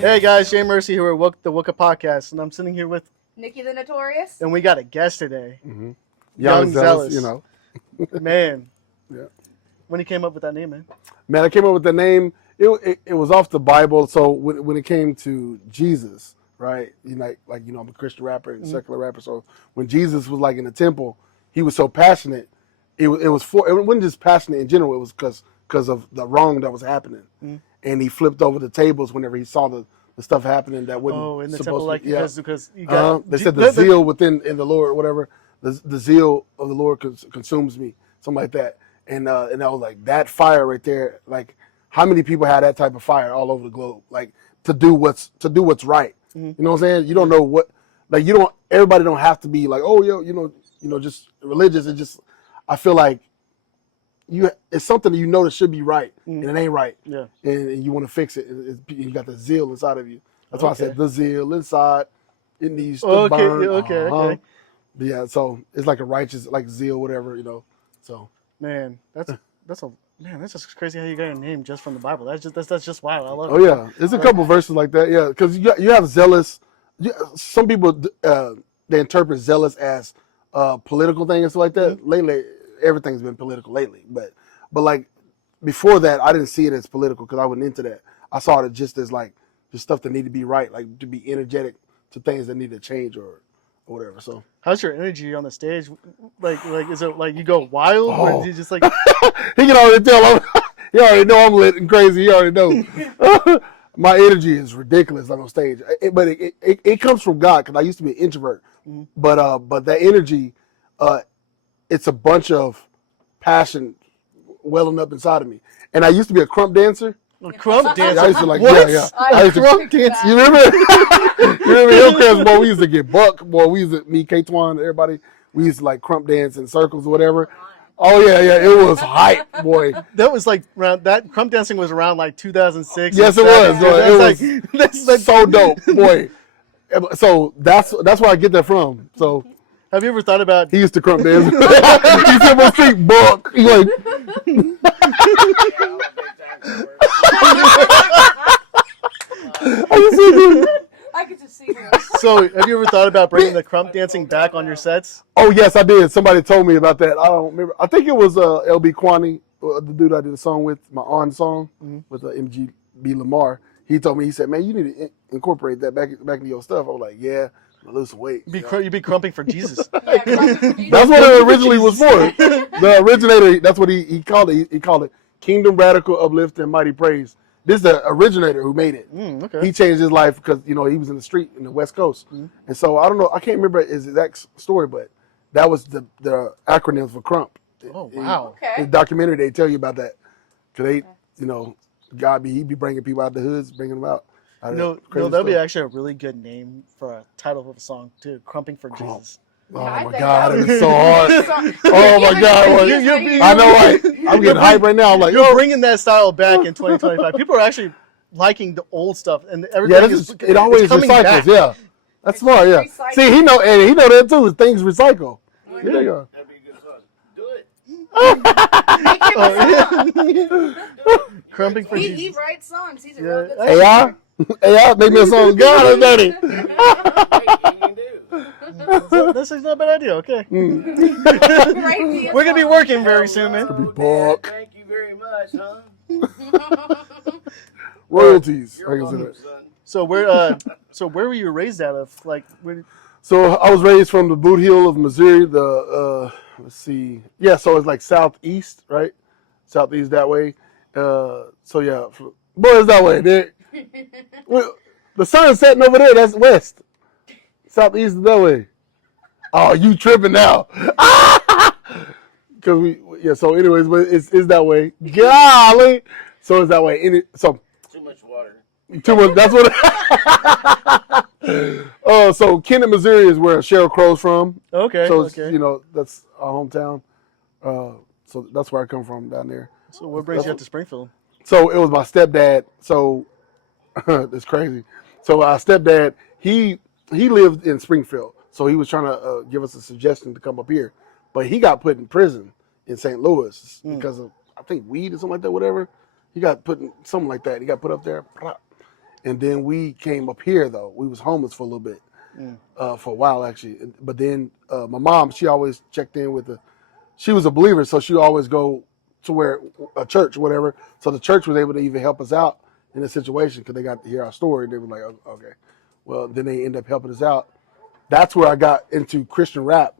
Hey guys, Jay Mercy here with the WUCA podcast, and I'm sitting here with Nikki the Notorious. and we got a guest today, Young Zealous, you know. man. Yeah. When he came up with that name, man. Man, I came up with the name. It was off the Bible. So when it came to Jesus, right? You know, like I'm a Christian rapper and secular rapper. So when Jesus was like in the temple, he was so passionate. It wasn't just passionate in general. It was because of the wrong that was happening, and he flipped over the tables whenever he saw the stuff happening that wouldn't. Oh, in the supposed temple, to, like yeah. because you got They said the zeal within in the Lord, whatever. The zeal of the Lord consumes me, something like that. And I was like, that fire right there. Like, how many people have that type of fire all over the globe? Like to do what's right. You know what I'm saying? You don't know what. Like everybody don't have to be like, oh, just religious. It just, I feel like it's something that you know that should be right and it ain't right. Yeah. And you want to fix it. You got the zeal inside of you. That's why I said the zeal inside. It needs to burn. Okay. But yeah, so it's like a righteous, like zeal, whatever, So man, that's just crazy how you got your name just from the Bible. That's just wild. I love it. Oh yeah, there's a couple verses like that. Yeah, because you have zealous. Some people they interpret zealous as a political thing and stuff like that. Lately, everything's been political lately, but like before that, I didn't see it as political because I wasn't into that. I saw it just as like just stuff that need to be right, like to be energetic to things that need to change or whatever. So how's your energy on the stage? Like is it like you go wild or is you just like he can already tell. He already know I'm lit and crazy. He already know. My energy is ridiculous on stage, but it comes from God because I used to be an introvert. But that energy, it's a bunch of passion welling up inside of me. And I used to be a crump dancer. Crump dancer? I used to like what? I used to crump dance. You remember? You remember Hillcrest, boy? We used to get buck, boy. We used to me, K-Twan, everybody. We used to like crump dance in circles or whatever. Oh yeah, it was hype, boy. That was like around that crump dancing was around like 2006. Yes, it was. That's like so dope, boy. So that's where I get that from. So have you ever thought about? He used to crump dance. He said, "My street buck." He like. I could just see him. So, have you ever thought about bringing the crump dancing back on your sets? Oh yes, I did. Somebody told me about that. I don't remember. I think it was LB Kwani, the dude I did a song with, my On song with MGB Lamar. He told me, he said, "Man, you need to incorporate that back into your stuff." I was like, "Yeah, I'm lose some weight." You'd be crumping for Jesus. Yeah, That's what it originally was for. The originator, that's what he called it. He called it Kingdom Radical Uplift and Mighty Praise. This is the originator who made it. Okay. He changed his life because he was in the street in the West Coast, and so I don't know. I can't remember his exact story, but that was the acronym for Crump. Oh wow! In the documentary, they tell you about that because God he be bringing people out the hoods, bringing them out. No, that'd be actually a really good name for a title of a song too. Crumping for Jesus. Oh my God, it is so hard. Oh my God, I know, right? I'm getting hyped right now. I'm like, you're bringing that style back in 2025. People are actually liking the old stuff, and everything it always coming recycles. Back. Yeah, that's smart. Yeah, see, he know that too. Things recycle. There you go. That'd be a good song. Do it. Crumping for Jesus. He writes songs. He's a real good AI. AI, make me a song. God, that's dirty. This is not a bad idea. Okay. We're gonna be working very soon, man. Buck. Thank you very much, huh? Royalties. So where were you raised out of? Like, So I was raised from the Boot Heel of Missouri. Let's see. Yeah, so it's like southeast, right? Southeast that way. So yeah, boy, it's that way. Well, the sun's setting over there. That's west. Southeast is that way. Oh, you tripping now? Because So anyways, but it's that way. Golly. So it's that way. So too much water. Too much. That's what. So Kennett, Missouri is where Sheryl Crow's from. Okay. So that's our hometown. So that's where I come from down there. So what brings you up to Springfield? So it was my stepdad. So that's crazy. So my stepdad, he lived in Springfield. So he was trying to give us a suggestion to come up here, but he got put in prison in St. Louis because of, I think, weed or something like that. Whatever. He got put in something like that. He got put up there. And then we came up here though. We was homeless for a little bit, for a while actually. But then my mom, she always checked in with she was a believer, so she would always go to where a church, or whatever. So the church was able to even help us out in the situation because they got to hear our story. They were like, oh, okay, well then they end up helping us out. That's where I got into Christian rap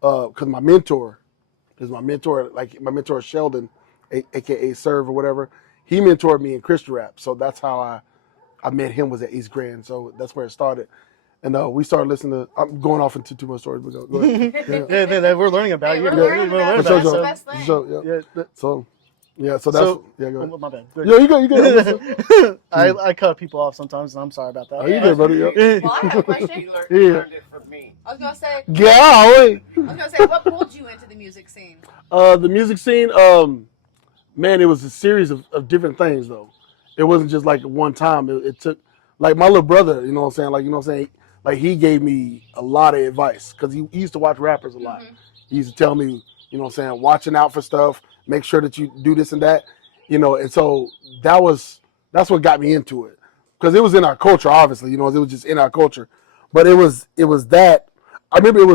because my mentor Sheldon, aka Serve or whatever, he mentored me in Christian rap. So that's how I met him, was at East Grand. So that's where it started. And we started listening to. I'm going off into too much stories, but go ahead. Yeah, we're learning about Hey, you. we're learning about it. That's the best thing. So that's So, yeah. Go ahead. my bad. Yeah, you go. I cut people off sometimes, and I'm sorry about that. Oh, you good, buddy? Yeah. Well, I have a question. You Yeah. learned it from me. I was gonna say, what pulled you into the music scene? The music scene, man, it was a series of different things though. It wasn't just like one time. It took, like my little brother, you know what I'm saying? Like, you know what I'm saying? Like he gave me a lot of advice because he used to watch rappers a lot. He used to tell me, you know what I'm saying, watching out for stuff, make sure that you do this and that, you know. And so that's what got me into it because it was in our culture, obviously, you know, it was just in our culture. But it was that, I remember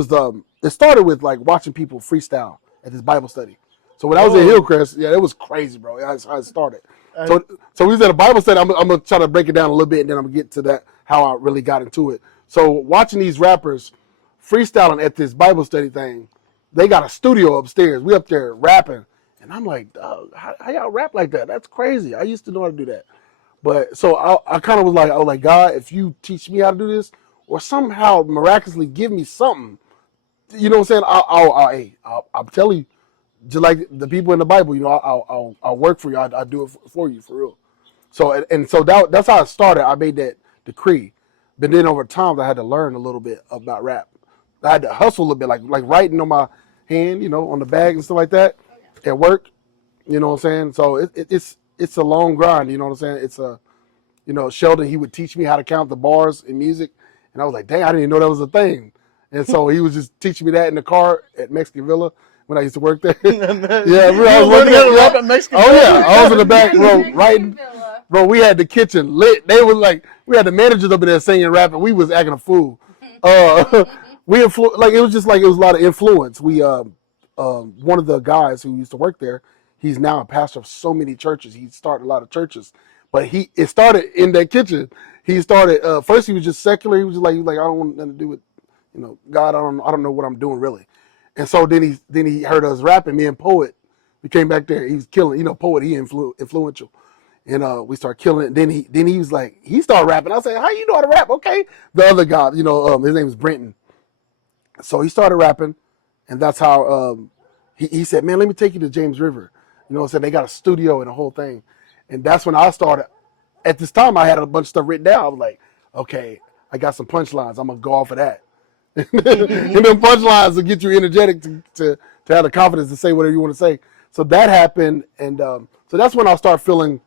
it started with like watching people freestyle at this Bible study. So when I was at Hillcrest, yeah, it was crazy, bro. That's how it started. So we was at a Bible study. I'm gonna try to break it down a little bit, and then I'm gonna get to that how I really got into it. So watching these rappers freestyling at this Bible study thing, they got a studio upstairs. We up there rapping, and I'm like, how y'all rap like that? That's crazy. I used to know how to do that, but so I kind of was like, God, if you teach me how to do this, or somehow miraculously give me something, you know what I'm saying? I'll tell you. Just like the people in the Bible, you know, I'll work for you. I'll do it for you, for real. So that's how it started. I made that decree. But then over time, I had to learn a little bit about rap. I had to hustle a little bit, like writing on my hand, you know, on the bag and stuff like that at work. You know what I'm saying? So it's a long grind. You know what I'm saying? It's you know, Sheldon, he would teach me how to count the bars in music, and I was like, dang, I didn't even know that was a thing. And so he was just teaching me that in the car at Mexican Villa. When I used to work there. Yeah, I was working at Mexican. Oh yeah, I was in the back row writing. Bro, we had the kitchen lit. They was like, we had the managers up in there singing, rapping. We was acting a fool. It was a lot of influence. We one of the guys who used to work there, he's now a pastor of so many churches. He started a lot of churches, but it started in that kitchen. He started first. He was just secular. He was just like I don't want nothing to do with, you know, God. I don't know what I'm doing really. And so then he heard us rapping. Me and Poet, we came back there. He was killing. You know, Poet, he influential, and we started killing it. Then he was like, he started rapping. I said, how you know how to rap? Okay. The other guy, you know, his name was Brenton. So he started rapping, and that's how he said, man, let me take you to James River. You know what I'm saying? They got a studio and a whole thing, and that's when I started. At this time, I had a bunch of stuff written down. I was like, okay, I got some punchlines. I'm gonna go off of that. And them punchlines will get you energetic to have the confidence to say whatever you want to say. So that happened, and so that's when I start feeling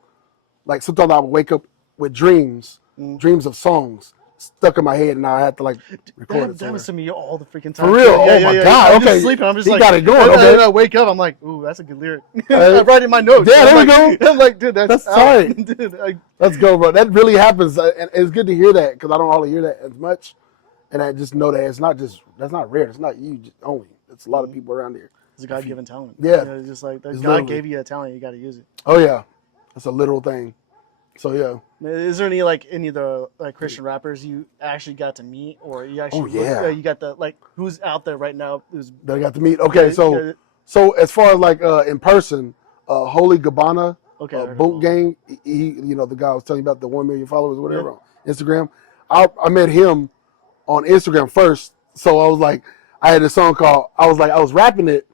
like sometimes I would wake up with dreams of songs stuck in my head, and I had to like record it. That was to me all the freaking time. For real? My God! I'm Okay, just sleeping. I'm just he got it going. Okay, and I wake up. I'm like, ooh, that's a good lyric. I write it in my notes. Yeah, there we go. I'm like, dude, that's tight. Dude, let's go, bro. That really happens, and it's good to hear that because I don't always hear that as much. And I just know that that's not rare. It's not you only. It's a lot of people around here. It's a God-given talent. Yeah. You know, just like that. God literally gave you a talent, you got to use it. Oh yeah, that's a literal thing. So yeah. Is there any of the Christian rappers you actually got to meet, or you actually? Oh yeah. You got the who's out there right now? That I got to meet. Okay, so as far as in person, Holy Gabbana, Boot Gang. He, you know, the guy I was telling you about, the 1 million followers or whatever on Instagram. I met him on Instagram first. So I was like, I had a song called, I was rapping it,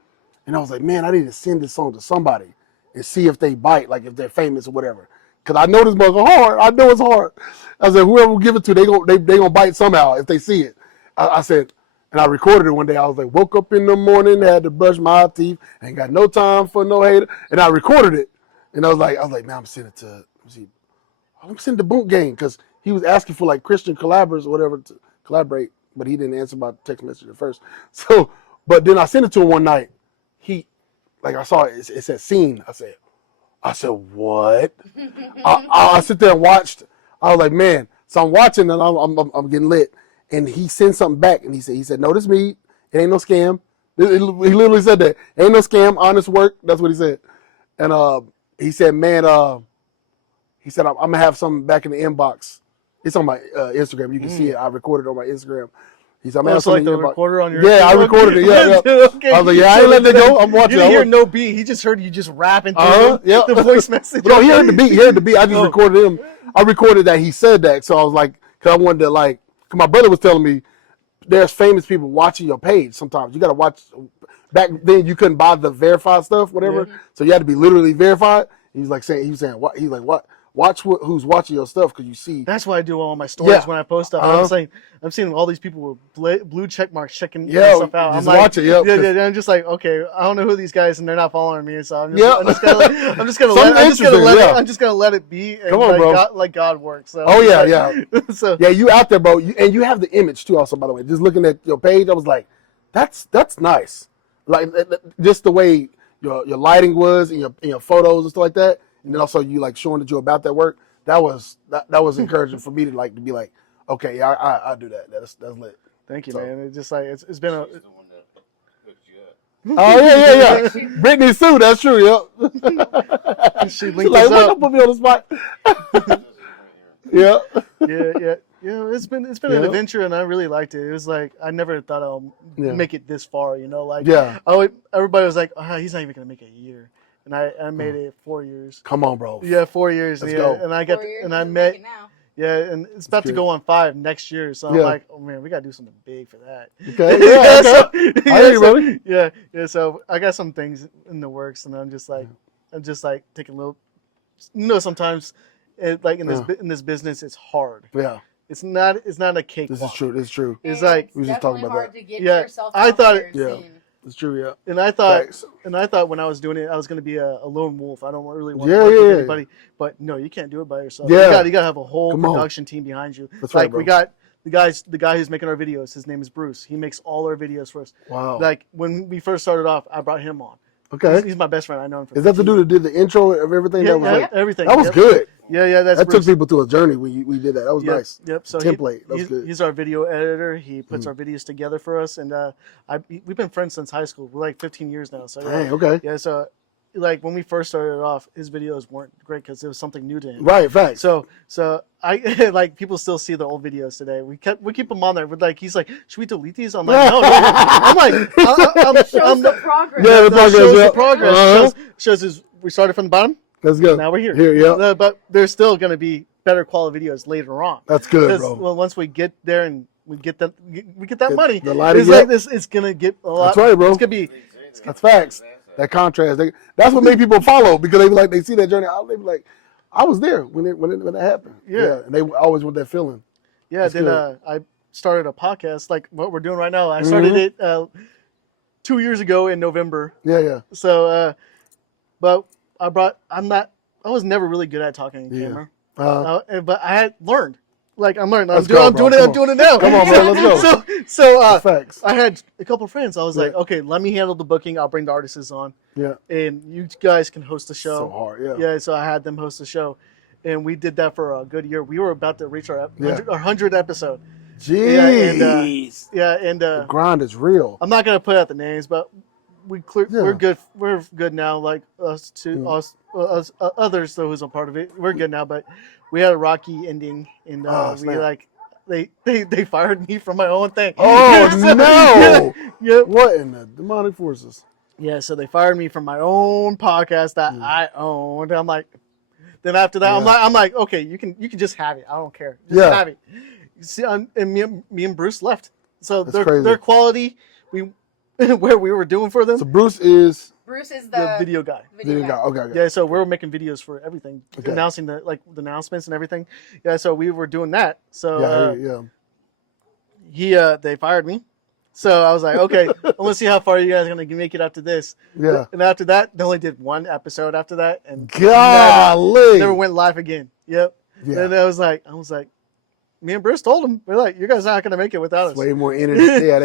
and I was like, man, I need to send this song to somebody and see if they bite, like if they're famous or whatever. Cause I know this motherfucker hard. I know it's hard. I said, whoever will give it to, they gonna bite somehow if they see it. I said, and I recorded it one day. I was like, woke up in the morning, had to brush my teeth, ain't got no time for no hater. And I recorded it, and I was like, man, I'm sending it to Boot Gang, because he was asking for like Christian collaborators or whatever to collaborate, but he didn't answer my text message at first. So, but then I sent it to him one night. I saw it. It said scene. I said, what? I sit there and watched. I was like, man. So I'm watching and I'm getting lit. And he sent something back and he said, no, this me. It ain't no scam. He literally said that. Ain't no scam, honest work. That's what he said. And he said, man, he said, I'm gonna have something back in the inbox. It's on my Instagram. You can see it. I recorded it on my Instagram. He said, I'm gonna have something like in the the inbox. recorder on your. Yeah, I recorded it. Yeah, yeah. Okay. I was like, yeah, I ain't let that go. I'm watching. You didn't hear no beat. He just heard you just rapping through Yeah. the voice message. No, he heard the beat. He heard the beat. I just recorded him. I recorded that he said that. So I was like, because I wanted to like, because my brother was telling me there's famous people watching your page sometimes. You got to watch. Back then, you couldn't buy the verified stuff, whatever. Yeah. So you had to be literally verified. He was saying, what? He's like, what? Watch who's watching your stuff because you see. That's why I do all my stories when I post stuff. Uh-huh. I'm seeing all these people with blue check marks checking stuff out. Just I'm like, watch it. Yep, yeah. I'm just like, okay, I don't know who these guys and they're not following me, so I'm just gonna let it be. And Come on, bro. Like God works. So yeah. So yeah, you out there, bro, and you have the image too. Also, by the way, just looking at your page, I was like, that's nice. Like just the way your lighting was in your photos and stuff like that, and then also you like showing that you're about that work. That was encouraging for me to be like, okay, yeah, I do that. That's lit. thank you, man. It's just like it's been a. She's the one that hooked you up. Oh yeah. Brittany Sue, that's true. Yep. She She's linked like, us why up. don't put me on the spot? Yeah. Yeah. It's been an adventure, and I really liked it. It was like I never thought I'll make it this far. Like everybody was like, oh, he's not even gonna make it a year, and I made it 4 years. Come on, bro. Yeah, 4 years. Let's go. And I got got years, and I you met. make it now. Yeah, and it's about to good. go on 5 next year. So I'm Yeah. like, oh man, we gotta do something big for that. Okay. Yeah. Okay. I hear you, brother. Yeah. So I got some things in the works, and I'm just like taking a little. Sometimes, in this business, it's hard. Yeah. It's not a cake. This is true. This is true. It's And like we were just talking definitely about hard that. to get Yeah, yourself I out thought there it- Yeah. seen. It's true. Yeah. and I thought Facts. when I was doing it, I was going to be a lone wolf. I don't really want Yeah, to work with yeah. anybody. But no, you can't do it by yourself. Yeah. You got to have a whole Come on. production team behind you. That's like right, bro. we got the guy who's making our videos. His name is Bruce. He makes all our videos for us. Wow. Like when we first started off, I brought him on. Okay. He's my best friend. I know him for Is that the 15 dude that did the intro of everything? Yeah, That was yeah, like, everything. that was Yep. good. Yeah, that's That Bruce. took people to a journey when we did that. That was Yep, nice. Yep. So Template. That was good. He's our video editor. He puts our videos together for us, and we've been friends since high school. We're like 15 years now. So Dang, okay. yeah. So like when we first started off, his videos weren't great because it was something new to him. Right. Facts. So I like people still see the old videos today. We keep them on there. But like he's like, should we delete these? I'm like, no. I'm like, Shows the progress. Yeah, the that progress, shows yeah. the progress. Uh-huh. Shows we started from the bottom. Let's go. Now we're here. Here, yeah. But there's still going to be better quality videos later on. That's good, 'Cause, bro. well, once we get there and we get that money, the lighting, it's yep. like this. It's gonna get a lot. That's right, bro. It's gonna be. That's facts. That contrast. That's what made people follow because they see that journey. They be like, I was there when it happened. Yeah. And they always want that feeling. Yeah. That's Then good. I started a podcast like what we're doing right now. I started it 2 years ago in November. Yeah. So, but I was never really good at talking on camera. But I had learned. Like I'm learning. I'm doing it now. Come on, man. Let's go. So Facts. I had a couple friends. I was like, Yeah. okay, let me handle the booking. I'll bring the artists on, Yeah. and you guys can host the show. So hard. Yeah. Yeah. So I had them host the show, and we did that for a good year. We were about to reach our 100th episode. Jeez. The Grind is real. I'm not gonna put out the names, but we're good. We're good now. Like us others though who's a part of it. We're good now, but we had a rocky ending, and snap. they fired me from my own thing. Oh So, no! Yeah. What in the demonic forces? Yeah, so they fired me from my own podcast that I owned. I'm like, then after that, I'm like, okay, you can just have it. I don't care. Just have it. You see, and me and Bruce left. So their quality, where we were doing for them. So Bruce is the video guy. video guy. Okay. Yeah, so we were making videos for everything, announcing the announcements and everything. Yeah, so we were doing that. So they fired me. So I was like, okay, I want to see how far you guys are gonna make it after this. Yeah. And after that, they only did one episode after that, and Golly. never went live again. Yep. Yeah. And I was like, me and Bruce told them, we're like, you guys are not gonna make it without us. Way more energy. Yeah,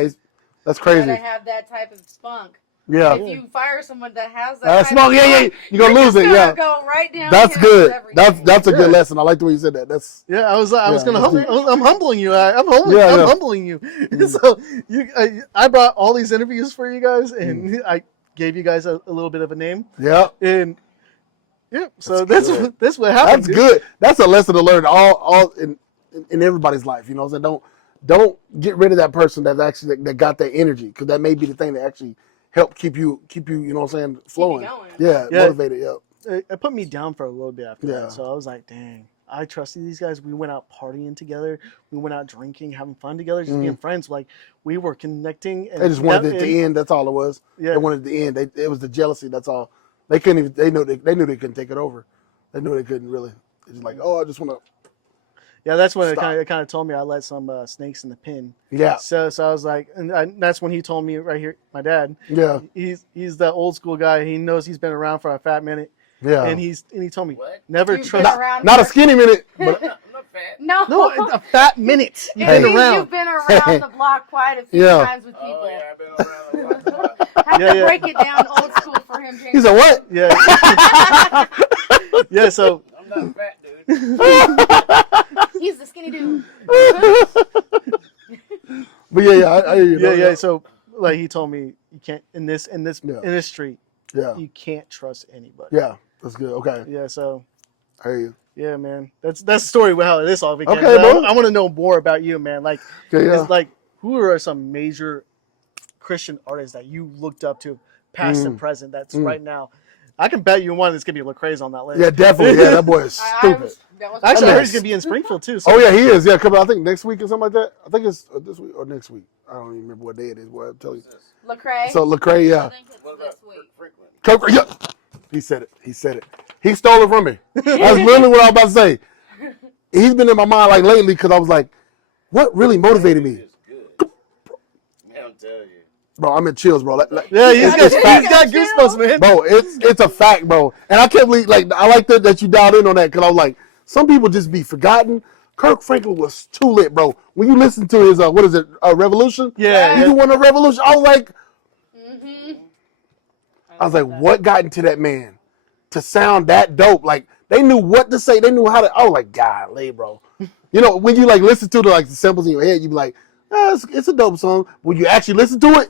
that's crazy. Gotta have that type of spunk. Yeah. If you fire someone that has that That's kind small. of Yeah, song, yeah. You're gonna lose it. Yeah. Go right down. That's good. Everything. That's a good Yeah. lesson. I like the way you said that. That's Yeah, I was gonna that's humble. I'm humbling you. I'm Yeah. humbling you. So I brought all these interviews for you guys, and I gave you guys a little bit of a name. yeah. And yeah, so That's that's what happened. That's good. That's a lesson to learn all in everybody's life. You know what I'm saying? Don't get rid of that person that's actually that got that energy, because that may be the thing that actually help keep you you know what I'm saying, flowing. going. Yeah, Yeah. motivated. Yeah. It put me down for a little bit after Yeah. that. So I was like, dang, I trusted these guys. We went out partying together. We went out drinking, having fun together, just being friends. Like, we were connecting. And They just wanted it to end. That's all it was. Yeah. They wanted it to end. It was the jealousy. That's all. They couldn't even. They knew they couldn't take it over. They knew they couldn't really. It's like, oh, I just want to. Yeah, that's when Stop. it kind of told me I let some snakes in the pen. Yeah. So I was like, that's when he told me right here, my dad. Yeah. He's that old school guy. He knows he's been around for a fat minute. Yeah. And he told me What? never You've been trust. around Not a for- skinny minute, but I'm not fat. No. No, a fat minute. You've It been means around. You've been around the block quite a few Yeah. times with people. Oh, yeah, I've been around a lot. Have Yeah, to yeah. break it down old school for him. he said what? Yeah. Yeah. So I'm not fat, dude. He's the skinny dude. But yeah, I hear you. yeah. So like he told me you can't in this Yeah. street Yeah. you can't trust anybody. Yeah. That's good. Okay. Yeah. So I hear you. yeah, man. That's the story with how this all began. Okay, bro. I want to know more about you, man. Like, Okay, yeah. it's like who are some major Christian artists that you looked up to, past and present? That's right now. I can bet you one that's gonna be Lecrae's on that list. Yeah, definitely. Yeah, that boy is stupid. Actually, I heard Yes. he's gonna be in Springfield too. So. Oh yeah, he is. Yeah, coming. I think next week or something like that. I think it's this week or next week. I don't even remember what day it is. Boy, I'm telling you. Lecrae. So Lecrae, yeah. I think it's What about this week. Franklin? Kirk, yeah. He said it. He said it. He stole it from me. That's literally what I was about to say. He's been in my mind like lately because I was like, what really motivated me? It's good. Man, I'm telling you. Bro, I'm in chills, bro. Yeah, he's it's got fact. goosebumps, man. Bro, it's a fact, bro. And I can't believe, like, I like that you dialed in on that because I was like, some people just be forgotten. Kirk Franklin was too lit, bro. When you listen to his, what is it, Revolution? Yeah, He yeah. won a Revolution. I was like, Mm-hmm. what got into that man to sound that dope? Like, they knew what to say. They knew how to, I was like, golly, bro. You know, when you, like, listen to the samples in your head, you be like, it's a dope song. When you actually listen to it,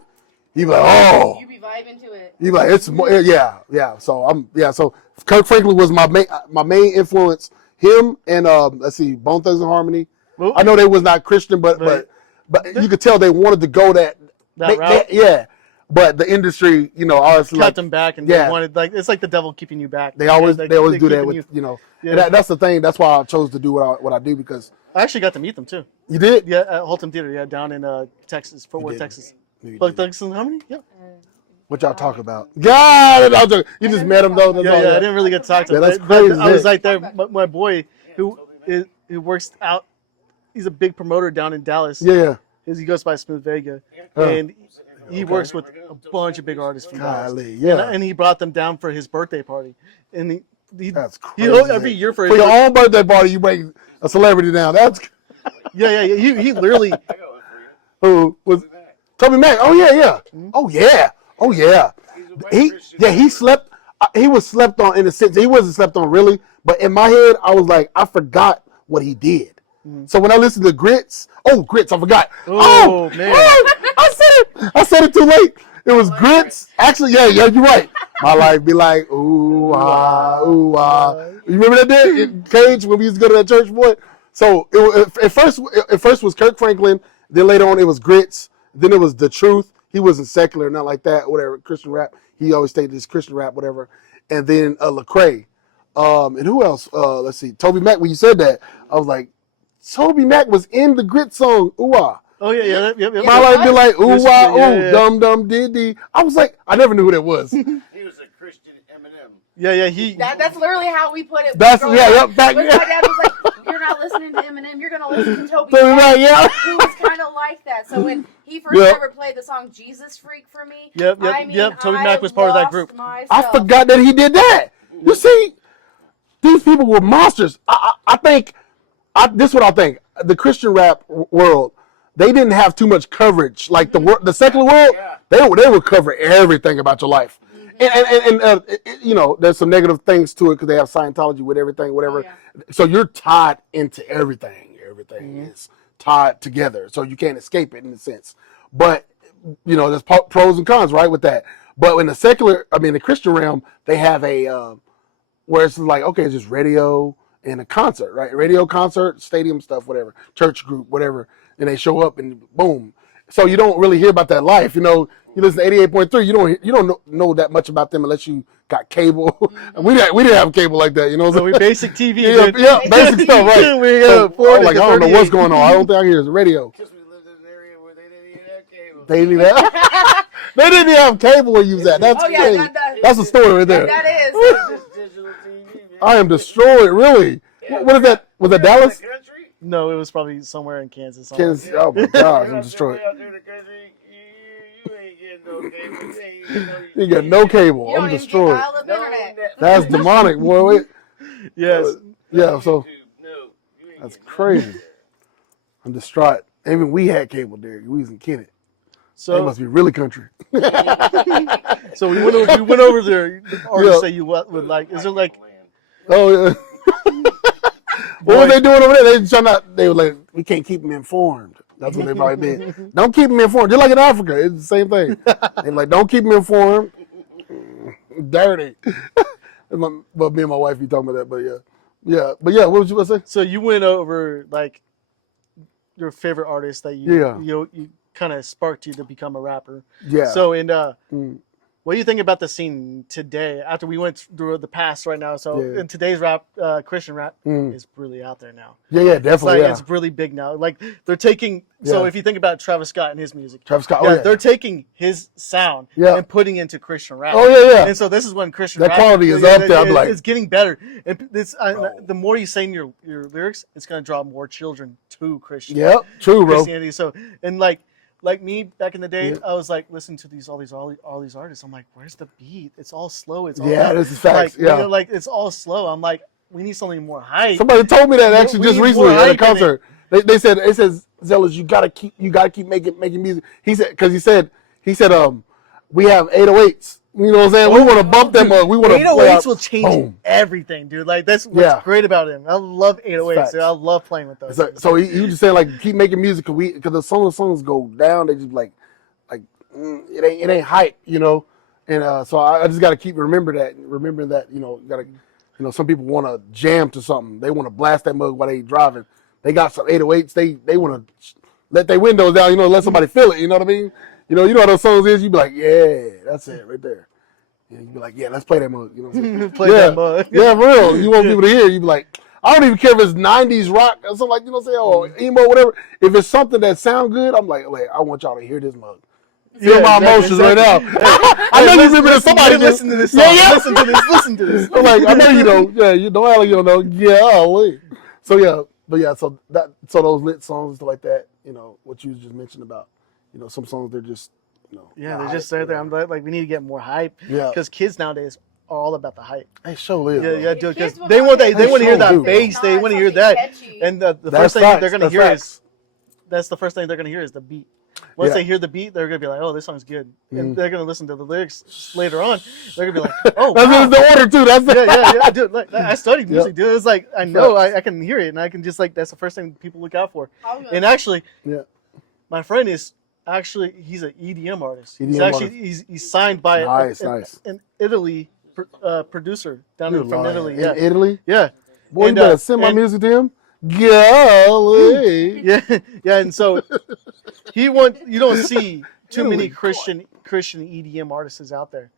you be like, oh. You be vibing to it. You like it's more, yeah. So Kirk Franklin was my main influence. Him and let's see, Bone Thugs and Harmony. Ooh. I know they was not Christian, but you could tell they wanted to go that route. yeah. But the industry, you know, honestly, Kept like, them back, and yeah. they wanted it's like the devil keeping you back. they always do that keeping with you. you know. Yeah. And that's the thing. That's why I chose to do what I do, because I actually got to meet them too. you did. Yeah, at Holton Theater. Yeah, down in Texas, Fort Worth, did. Texas. You Bone did. Thugs and Harmony. Yeah. What y'all talk about? God, I was joking. You just met him though. That's Yeah, all, I didn't really get to talk to him. Yeah, that's but crazy. I was like there. My boy, who works out, he's a big promoter down in Dallas. Yeah. He goes by Smooth Vega, Huh. and he works with a bunch of big artists from Dallas. Golly, yeah. And he brought them down for his birthday party, and he That's he crazy. every year for For his your own birthday party, you bring a celebrity down. That's yeah. He literally I got one for you. who was Mac. Toby Mac. Oh yeah. Mm-hmm. Oh yeah. Oh yeah. He's a white Christian. He slept. He was slept on in a sense. He wasn't slept on really, but in my head, I was like, I forgot what he did. So when I listened to Grits, I forgot. Oh, man. I said it too late. It was Grits. Actually, yeah, you're right. My life be like, ooh, ah, ooh, ah. You remember that day in Cage when we used to go to that church, boy? So at first was Kirk Franklin. Then later on it was Grits. Then it was The Truth. He wasn't secular, not like that, whatever, Christian rap. He always stayed this Christian rap, whatever. And then Lecrae. And who else? Let's see. Toby Mac, when you said that, I was like, Toby Mac was in the Grit song, ooh, ah. Oh yeah. My life be like, ooh, Yeah, wah, ooh, yeah. dum, dum, diddy. I was like, I never knew who that was. He was a Christian Eminem. Yeah. That's literally how we put it. That's, growing yeah, up. yep, back But then. my dad was like, "You're not listening to Eminem. You're gonna listen to Toby Toby Mac, Mac, yeah. who was kind of like that." So when he first Yep. ever played the song "Jesus Freak" for me, Yep. I mean, Toby I Mac was part of that lost group. I myself. forgot that he did that. You see, these people were monsters. I think, this is what I think. The Christian rap world, they didn't have too much coverage. Like the secular world, They would cover everything about your life. And you know, there's some negative things to it because they have Scientology with everything, whatever. Oh, yeah. So you're tied into everything. Everything is tied together, so you can't escape it in a sense. But you know, there's pros and cons, right, with that. But in the Christian realm, they have a where it's like, okay, it's just radio and a concert, right? Radio, concert, stadium stuff, whatever, church group, whatever, and they show up and boom. So you don't really hear about that life, you know. You listen to 88.3, you don't know that much about them unless you got cable. We didn't have cable like that, you know. So we basic TV. Yeah, basic stuff, right? We So, afford I don't know what's going on. I don't think I hear the radio. Because we lived in an area where they didn't even have cable. They didn't even have, they didn't even have cable where you was at. That's Oh, yeah, crazy. That's a story right there. That is. Just digital TV, man. I am destroyed, really. What is that? Was that Dallas? Country? No, it was probably somewhere in Kansas. somewhere. Kansas? Oh my gosh, I'm destroyed. Out there in the country, you ain't getting no cable. You got no cable. You don't I'm even destroyed. get dial-up internet. That's demonic, boy. Wait. Yes. Yeah, so No, you ain't that's getting crazy. I'm distraught. Even we had cable there. We was in Kennett. They So must be really country. so we went over there. Artists that you would like. Is there like Oh yeah. What were they doing over there? They were like, we can't keep them informed. That's what they probably did. Don't keep them informed. Just like in Africa, it's the same thing. They're like, don't keep them informed. Dirty. But me and my wife, we talking about that. But yeah. What was you gonna say? so you went over like your favorite artist that you kind of sparked you to become a rapper. Yeah. So and Mm. what do you think about the scene today after we went through the past right now? So Yeah. in today's rap, Christian rap Mm. is really out there now. Yeah, It's definitely. like Yeah. it's really big now. Like they're taking. So Yeah. if you think about Travis Scott and his music, Travis Scott. yeah, Oh yeah. they're taking his sound Yeah. and putting into Christian rap. Oh yeah. And so this is when Christian That rap, quality is up there. I'm like, it's getting better. And this, Bro. the more you sing your lyrics, it's going to draw more children to Christian. yep, true, bro. Christianity. So and like me back in the day, Yeah. I was like listening to all these artists. I'm like, where's the beat? It's all slow. It's all Yeah, this is facts. like, Yeah. you know, like it's all slow. I'm like, we need something more hype. Somebody told me that actually We just need recently more at a hype in it. concert. They said Zealous, you gotta keep making music. He said we have 808s. You know what I'm saying? We want to bump them up. We want to 808s will change boom. everything, dude. Like that's what's Yeah. great about him. I love 808s. Facts. Dude. I love playing with those. So he was just saying like keep making music because the songs go down. They just like it ain't hype, you know. And so I just got to keep remembering that you know some people want to jam to something. They want to blast that mug while they driving. They got some 808s. They want to let their windows down, you know, let somebody feel it. You know what I mean? You know how those songs is. You be like, yeah, that's it right there. And you be like, yeah, let's play that mug. You know what I'm saying? Play that mug. Yeah, for real. You want people to hear. You be like, I don't even care if it's 90s rock or something like, you know what I'm saying, or emo, whatever. If it's something that sound good, I'm like, I want y'all to hear this mug. Feel my emotions right now. I know you remember that somebody listen to this song. Yeah. Listen to this. I'm like, I know you know. Yeah, you don't act like you don't know. Yeah, wait. So yeah, but yeah, so those lit songs and stuff like that, you know, what you just mentioned about, you know, some songs they're just, you know, Yeah, not they're just hype, there. you I'm know. like, we need to get more hype. Yeah. Because kids nowadays are all about the hype. They sure is. Yeah, bro. yeah, dude. Because Kids will they want not they want to hear sure that do. bass. They Not want to hear something that. catchy. And the That's first thing facts. they're gonna That's hear facts. is that's the first thing they're gonna hear is the beat. Once Yeah. they hear the beat, they're gonna be like, "Oh, this song's good," and Mhm. they're gonna listen to the lyrics later on. They're gonna be like, "Oh, That's wow." the order too. That's yeah, dude. Like, I studied music, dude. It's like I know I can hear it, and I can just like that's the first thing people look out for. I'll go. And actually, Yeah. my friend is actually he's an EDM artist. He's EDM actually he's signed by Nice. an Italy producer down You're from lying. Italy. In Yeah, Italy? yeah. Boy, And, you better send my and- music to him. Golly. Yeah, and so you don't see too Really? many Christian EDM artists out there,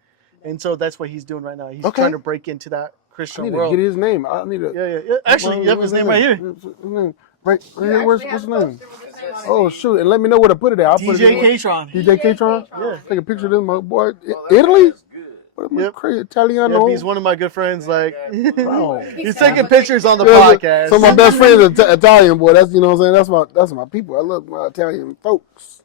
and so that's what he's doing right now. He's Okay. trying to break into that I Christian need to world. get his name. I need to. Yeah. Actually, you have his name right here. His name. Right You here. What's actually his have a name? poster with his name on it. Oh shoot! And let me know where to put it at. I'll put DJ it in. Katron. DJ Katron. Yeah. Take a picture of this, my boy. Well, that Italy? guy's good. What am I Yep. crazy? Italiano. Yep, he's one of my good friends. Like Wow. he's taking pictures on the Yeah, podcast. So my best friend is Italian boy. That's you know what I'm saying. That's my people. I love my Italian folks.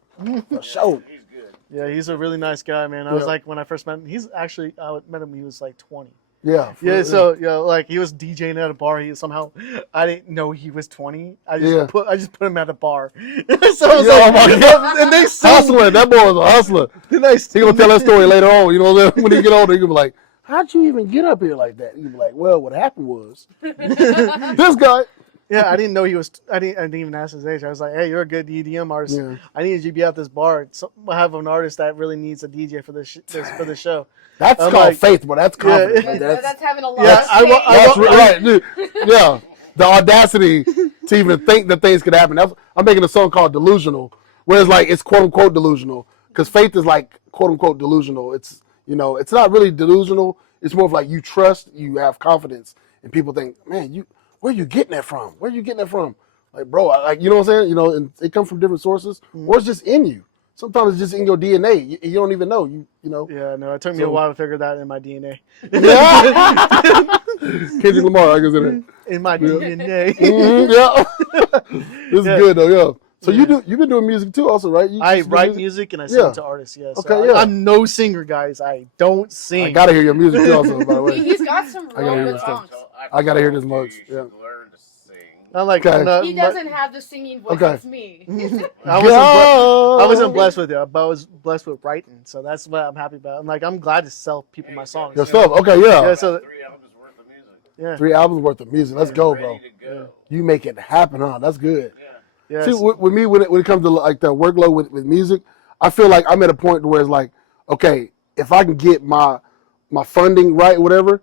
For sure. He's good. Yeah, he's a really nice guy, man. I was Yeah. like when I first met him. He's actually I met him. He was like 20. Yeah. Yeah, so like he was DJing at a bar. He somehow, I didn't know he was 20. I just put him at a bar. So I was like, and they sing. Hustling. That boy was a hustler. He gonna tell that story later on. You know, when he get older, he gonna be like, "How'd you even get up here like that?" He gonna be like, "Well, what happened was this guy." Yeah, I didn't know he was. I didn't even ask his age. I was like, "Hey, you're a good EDM artist. Yeah. I need you to be at this bar. I have an artist that really needs a DJ for this for the show." That's called faith, but that's confidence. Yeah. That's having a lot Yeah, of faith. That's right, dude. Yeah, the audacity to even think that things could happen. I'm making a song called "Delusional," where it's like it's quote unquote delusional, because faith is like quote unquote delusional. It's it's not really delusional. It's more of like you trust, you have confidence, and people think, man, where are you getting that from? Where are you getting that from? Like, bro, like you know what I'm saying? And it comes from different sources, or it's just in you. Sometimes it's just in your DNA. You don't even know. You know. Yeah, no, it took me a while to figure that in my DNA. Kendrick Lamar, I guess it. In my DNA. This is good though, yeah. So you've been doing music too, also, right? I write music and I sing to artists. Yes. Okay, yeah. I'm no singer, guys. I don't sing. I gotta hear your music too, also. By the way, He's got some real good songs. I gotta hear this much. Yeah. Learn to sing. I'm like, He doesn't have the singing voice. Okay. It's me. I wasn't blessed with it, but I was blessed with writing. So that's what I'm happy about. I'm glad to sell people my songs. Yourself, okay, yeah. Yeah, so 3 albums worth of music. yeah. 3 albums worth of music. Let's go, bro. Ready to go. You make it happen, huh? That's good. Yeah. See, with me, when it comes to like the workload with music, I feel like I'm at a point where it's like, okay, if I can get my funding right, whatever,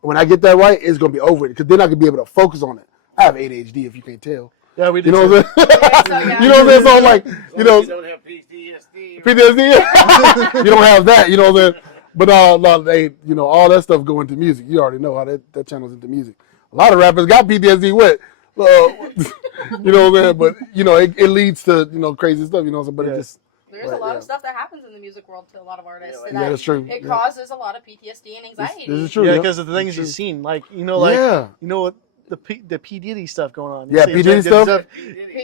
when I get that right, it's gonna be over it. Because then I can be able to focus on it. I have ADHD, if you can't tell. Yeah, we do. You know what I'm saying? You know what I'm saying? So I'm like, You don't have PTSD. PTSD. You don't have that. You know what I'm saying? But all that stuff go into music. You already know how that channel's into music. A lot of rappers got PTSD with. You know what I'm saying? But it leads to crazy stuff. You know what I'm saying? But it just There's a lot of stuff that happens in the music world to a lot of artists. Yeah, that's true. It causes a lot of PTSD and anxiety. This is true. Yeah, because of the things you've seen, what the P Diddy stuff going on. Yeah, P Diddy stuff.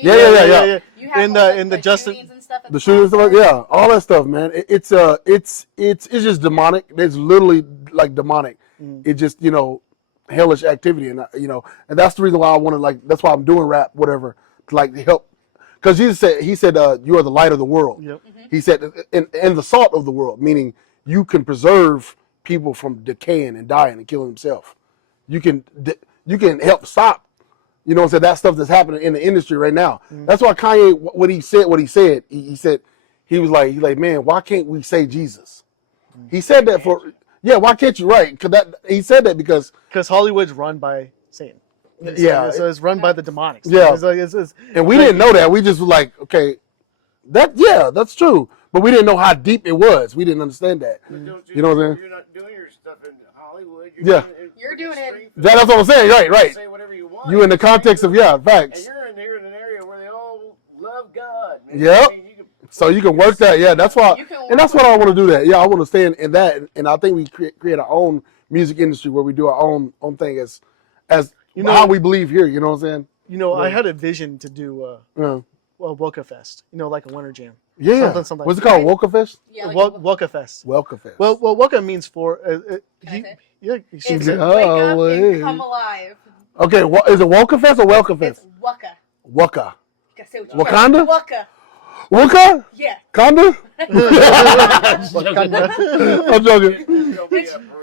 Yeah. You have And the Justin, shootings and stuff at the shootings stuff. Yeah, all that stuff, man. It's just demonic. It's literally like demonic. It just hellish activity, and and that's the reason why I want to that's why I'm doing rap, whatever, to help. Because he said you are the light of the world. Yep. He said and the salt of the world, meaning you can preserve people from decaying and dying and killing themselves. You can help stop, that stuff that's happening in the industry right now. That's why Kanye, what he said, he said, he was like, man, why can't we say Jesus? He said that why can't you? Right? He said that because Hollywood's run by Satan. So it's run by the demonics. Yeah. And we didn't know that. We just were like, okay, that's true. But we didn't know how deep it was. We didn't understand that. You know what I'm saying? You're not doing your stuff in Hollywood. You're doing it. That's what I'm saying. Right. Say whatever you want. You in the context of facts. And you're in here in an area where they all love God. Man. Yep. So you can work that. Yeah, that's why. And that's what I want to do. That. Yeah, I want to stay in that. And I think we create our own music industry where we do our own thing as how we believe here. You know what I'm saying? I had a vision to do WUCA Fest. Like a winter jam. Yeah. Something What's it called? WUCA Fest? Yeah, WUCA Fest. WUCA Fest. Well, WUCA means for. It's She wake said, up and come alive. Okay, is it WUCA Fest or Welcome Fest? It's WUCA. WUCA. You gotta say what you Wakanda? WUCA. WUCA? Yeah. Conda? I'm joking.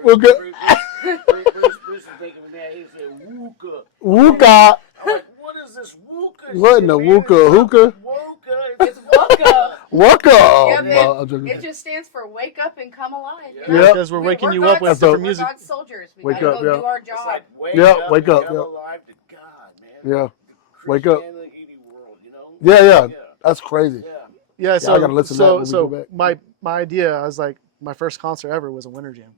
WUCA. Bruce is thinking of that. He said, WUCA. WUCA. I'm like, what is this WUCA? What in the WUCA? Hookah? It's WUCA. WUCA. Yep, I'm joking. it just stands for wake up and come alive. Yeah. Because we're waking you up with different music. We're God's soldiers. We Wake gotta up, go yeah. do our It's job. like, wake up. Come Yeah. alive to God, man. Yeah. Wake up. Christianity world, Yeah. That's crazy. Yeah, I gotta listen to that when we go back. my idea, I was like, my first concert ever was a winter jam.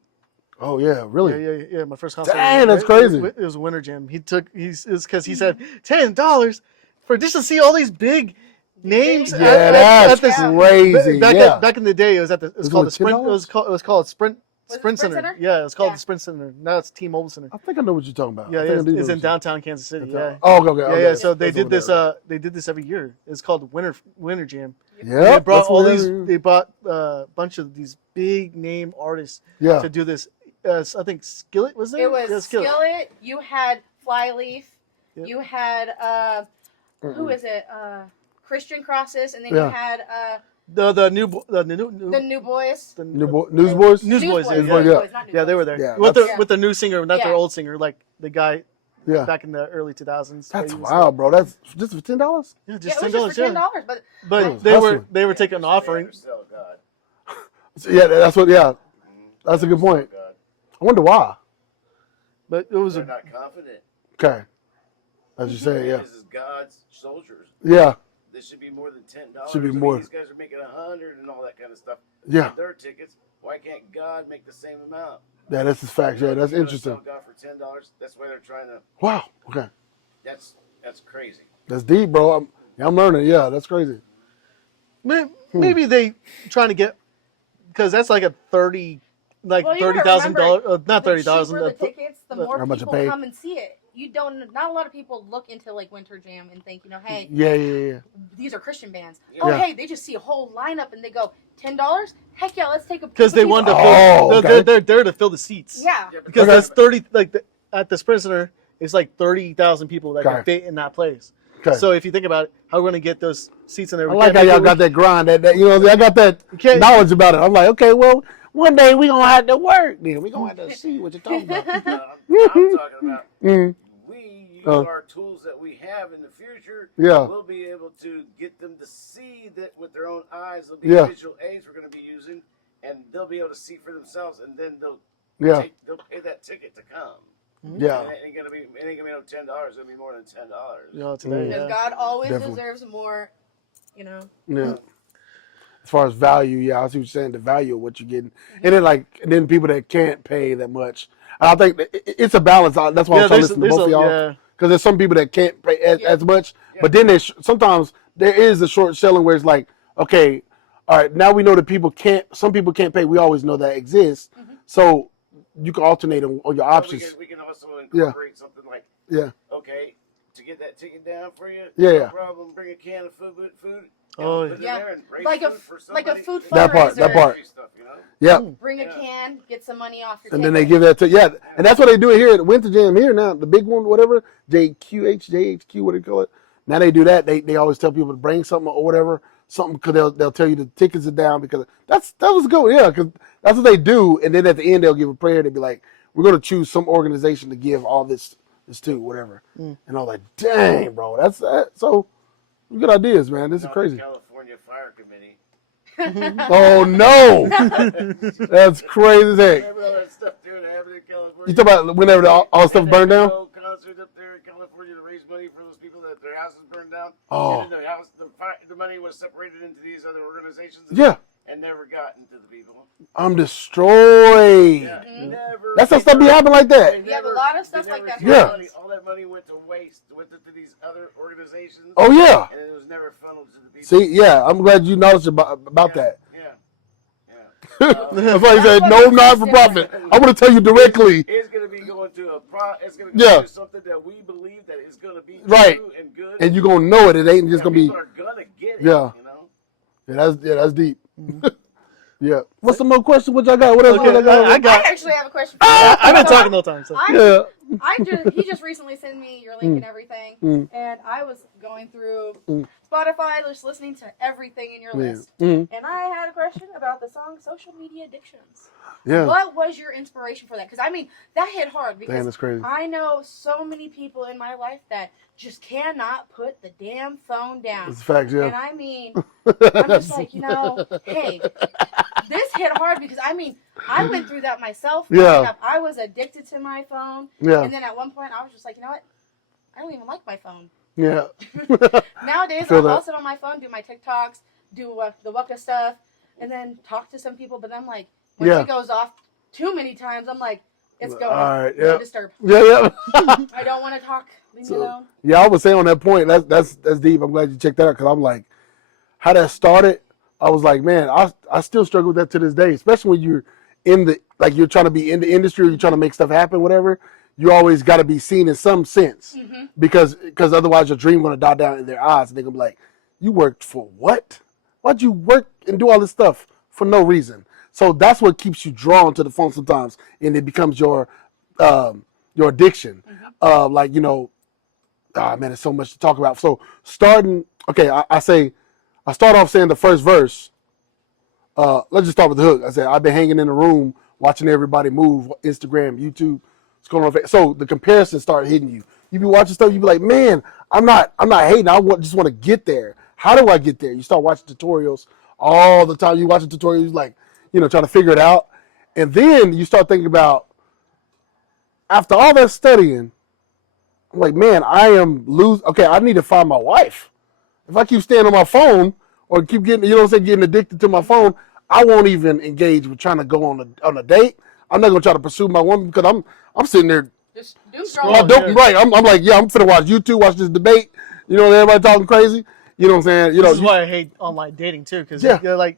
Oh yeah, really? Yeah. My first concert. Dang, that's crazy. It was a winter jam. Because he said $10 for just to see all these big names. Yeah, that's crazy. Back in the day, it was called the Sprint. $10? It was called Sprint Sprint Center. Center? Yeah, it was called the Sprint Center. Now it's T-Mobile Center. I think I know what you're talking about. Yeah, I think I do know it's what in you're downtown Kansas City. talking Yeah. about. Oh, okay. Yeah. So they That's did over this. there. They did this every year. It's called Winter Jam. Yeah. They brought all these. They brought a bunch of these big name artists Yeah. to do this I think Skillet was there. It was Yeah, Skillet. You had Flyleaf. Yep. You had who is it? Christian Crosses, and then Yeah. you had the new the New Boys. the Newsboys? Newsboys, yeah. Newsboys, yeah. Not New Yeah, they Boys. were there Yeah, with that's- the new singer, not their Yeah. old singer, like the guy Yeah. back in the early 2000s. That's He was wild, bro. That's just for $10? Yeah, Yeah, just it was $10. just for $10, but But Hustling. they were taking an offering. Sell God. Yeah, that's what. Yeah, that's a good point. God. I wonder why. But it was They're a not confident. Okay, as you say, yeah, This is God's soldiers. yeah, This should be more than $10. Should be I mean, more. these guys are making $100 and all that kind of stuff. yeah. With their tickets. Why can't God make the same amount? Yeah, that's his facts. Yeah, that's You're gonna interesting. Sell God for $10. That's why they're trying to. Wow. Okay, That's crazy. that's deep, bro. I'm learning. Yeah, that's crazy. maybe they trying to get because that's like a $30,000 Well, you gotta remember, not the 30,000. cheaper the tickets, the more How much you people pay? come and see it. You don't. Not a lot of people look into like Winter Jam and think, hey, Yeah. these are Christian bands. Yeah. Oh, Yeah. hey, they just see a whole lineup and they go $10. Heck yeah, let's take a Because they wanted to Oh, fill. okay. They're there to fill the seats. Yeah. Because Okay. that's 30 at the Sprint Center, it's like 30,000 people that Okay. can fit in that place. Okay. So if you think about it, how we're going to get those seats in there? I like how y'all got that grind. That I got that can't- knowledge about it. I'm like, okay, well, one day we gonna have to work. Then we gonna have to see what you're talking about. I'm talking about Mm, we use Oh. our tools that we have in the future. Yeah. We'll be able to get them to see that with their own eyes. There'll be Yeah. visual aids we're going to be using, and they'll be able to see for themselves, and then they'll Yeah, they'll pay that ticket to come. yeah, And it ain't gonna be no $10. It'll be more than $10. You know, today, Because yeah. God always Definitely. deserves more, yeah. As far as value, yeah, I see what you're saying. The value of what you're getting, Mm-hmm. and then people that can't pay that much. And I think it's a balance. That's why I'm trying to listen to both of y'all. yeah. Because there's some people that can't pay Yeah. as much, Yeah. but then sometimes there is a short selling where it's like, okay, all right, now we know that some people can't pay. We always know that exists. Mm-hmm. So you can alternate on your options. We can also incorporate something like, Yeah, okay, to get that ticket down for you. Yeah, no yeah. problem. Bring a can of food. Oh, put it yeah. there and raise Like a food for like a somebody. food That part, fundraiser. that part. Stuff, you know? yeah. Bring a Yeah. can, get some money off your And ticket. then they give that to and that's what they do here at Winter Jam here now. The big one, whatever, JHQ, what do you call it? Now they do that. They always tell people to bring something or whatever, something because they'll tell you the tickets are down because that was good, yeah, because that's what they do. And then at the end they'll give a prayer. They'll be like, we're gonna choose some organization to give all this to, whatever. And I was like, dang, bro, that's that. So good ideas, man. This is Not crazy. the California Fire Committee. Oh no, that's crazy as heck. Remember all that stuff there that happened in California? You talk about whenever all stuff burned down? Concert up there in California to raise money for those people that their houses burned down. Oh. And then the money was separated into these other organizations. Yeah, And never gotten to the people. I'm destroyed. Yeah, never. That's how stuff be happening like that. Yeah, a lot of stuff they like never that spent Yeah. money. All that money went to waste. Went to these other organizations. Oh yeah. And it was never funneled to the people. See, yeah, I'm glad you noticed about that. Yeah. That's why he said no not for profit. I want to tell you directly. It's going to be going to it's going to Yeah. go to something that we believe that is going to be Right. true and good. And you're gonna know it. It ain't just gonna be. People are going to get it. Yeah. You know? That's deep. Yeah. What's some more questions? What y'all got? What else? Okay, what I got? I got. I actually have a question. For I've been talking the whole time. So. Yeah. He just recently sent me your link and everything, and I was going through Spotify, just listening to everything in your list, and I had a question about the song "Social Media Addictions." Yeah. What was your inspiration for that? Because I mean, that hit hard because Damn, that's crazy. I know so many people in my life that just cannot put the damn phone down. It's facts, yeah. And I mean, I'm just like, hey, this hit hard because I mean, I went through that myself. Yeah. growing up. I was addicted to my phone. Yeah. And then at one point, I was just like, you know what? I don't even like my phone. Yeah. Nowadays, Feel I'll that. sit on my phone, do my TikToks, do the WUCA stuff, and then talk to some people. But I'm like, once Yeah. it goes off too many times, I'm like, it's going. All right, No yeah. disturb. Yeah. I don't want to talk. Leave me alone. Yeah, I was saying on that point. That's deep. I'm glad you checked that out because I'm like, how that started. I was like, man, I still struggle with that to this day, especially when you're you're trying to be in the industry, or you're trying to make stuff happen, whatever. You always got to be seen in some sense because otherwise your dream gonna die down in their eyes, and they're gonna be like, you worked for what? Why'd you work and do all this stuff for no reason? So that's what keeps you drawn to the phone sometimes, and it becomes your addiction. Like, you know, man, there's so much to talk about. So I start off saying the first verse. Let's just start with the hook. I said, I've been hanging in the room watching everybody move, Instagram, YouTube, scrolling on. So the comparisons start hitting you. You be watching stuff, you be like, man, I'm not hating. Just want to get there. How do I get there? You start watching tutorials all the time. You watching tutorials, like, you know, trying to figure it out. And then you start thinking about, after all that studying, I'm like, man, okay, I need to find my wife. If I keep staying on my phone or keep getting, you know what I'm saying, getting addicted to my phone, I won't even engage with trying to go on a date. I'm not gonna try to pursue my woman because I'm sitting there. Just doom scrolling. Right. I'm like, yeah, I'm finna watch YouTube, watch this debate. You know, everybody talking crazy. You know what I'm saying? This is why I hate online dating too, because you're like,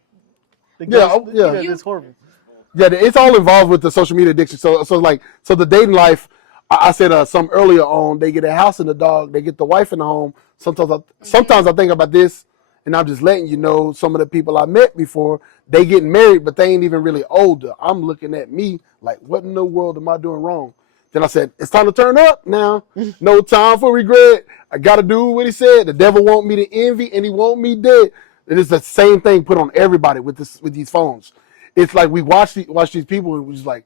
it's horrible. Yeah, it's all involved with the social media addiction. So the dating life. I said some earlier on. They get a house and a dog. They get the wife in the home. Sometimes I think about this, and I'm just letting you know some of the people I met before. They getting married, but they ain't even really older. I'm looking at me like, what in the world am I doing wrong? Then I said, it's time to turn up now. No time for regret. I got to do what he said. The devil want me to envy, and he want me dead. It is the same thing put on everybody with these phones. It's like we watch these people, and we're just like,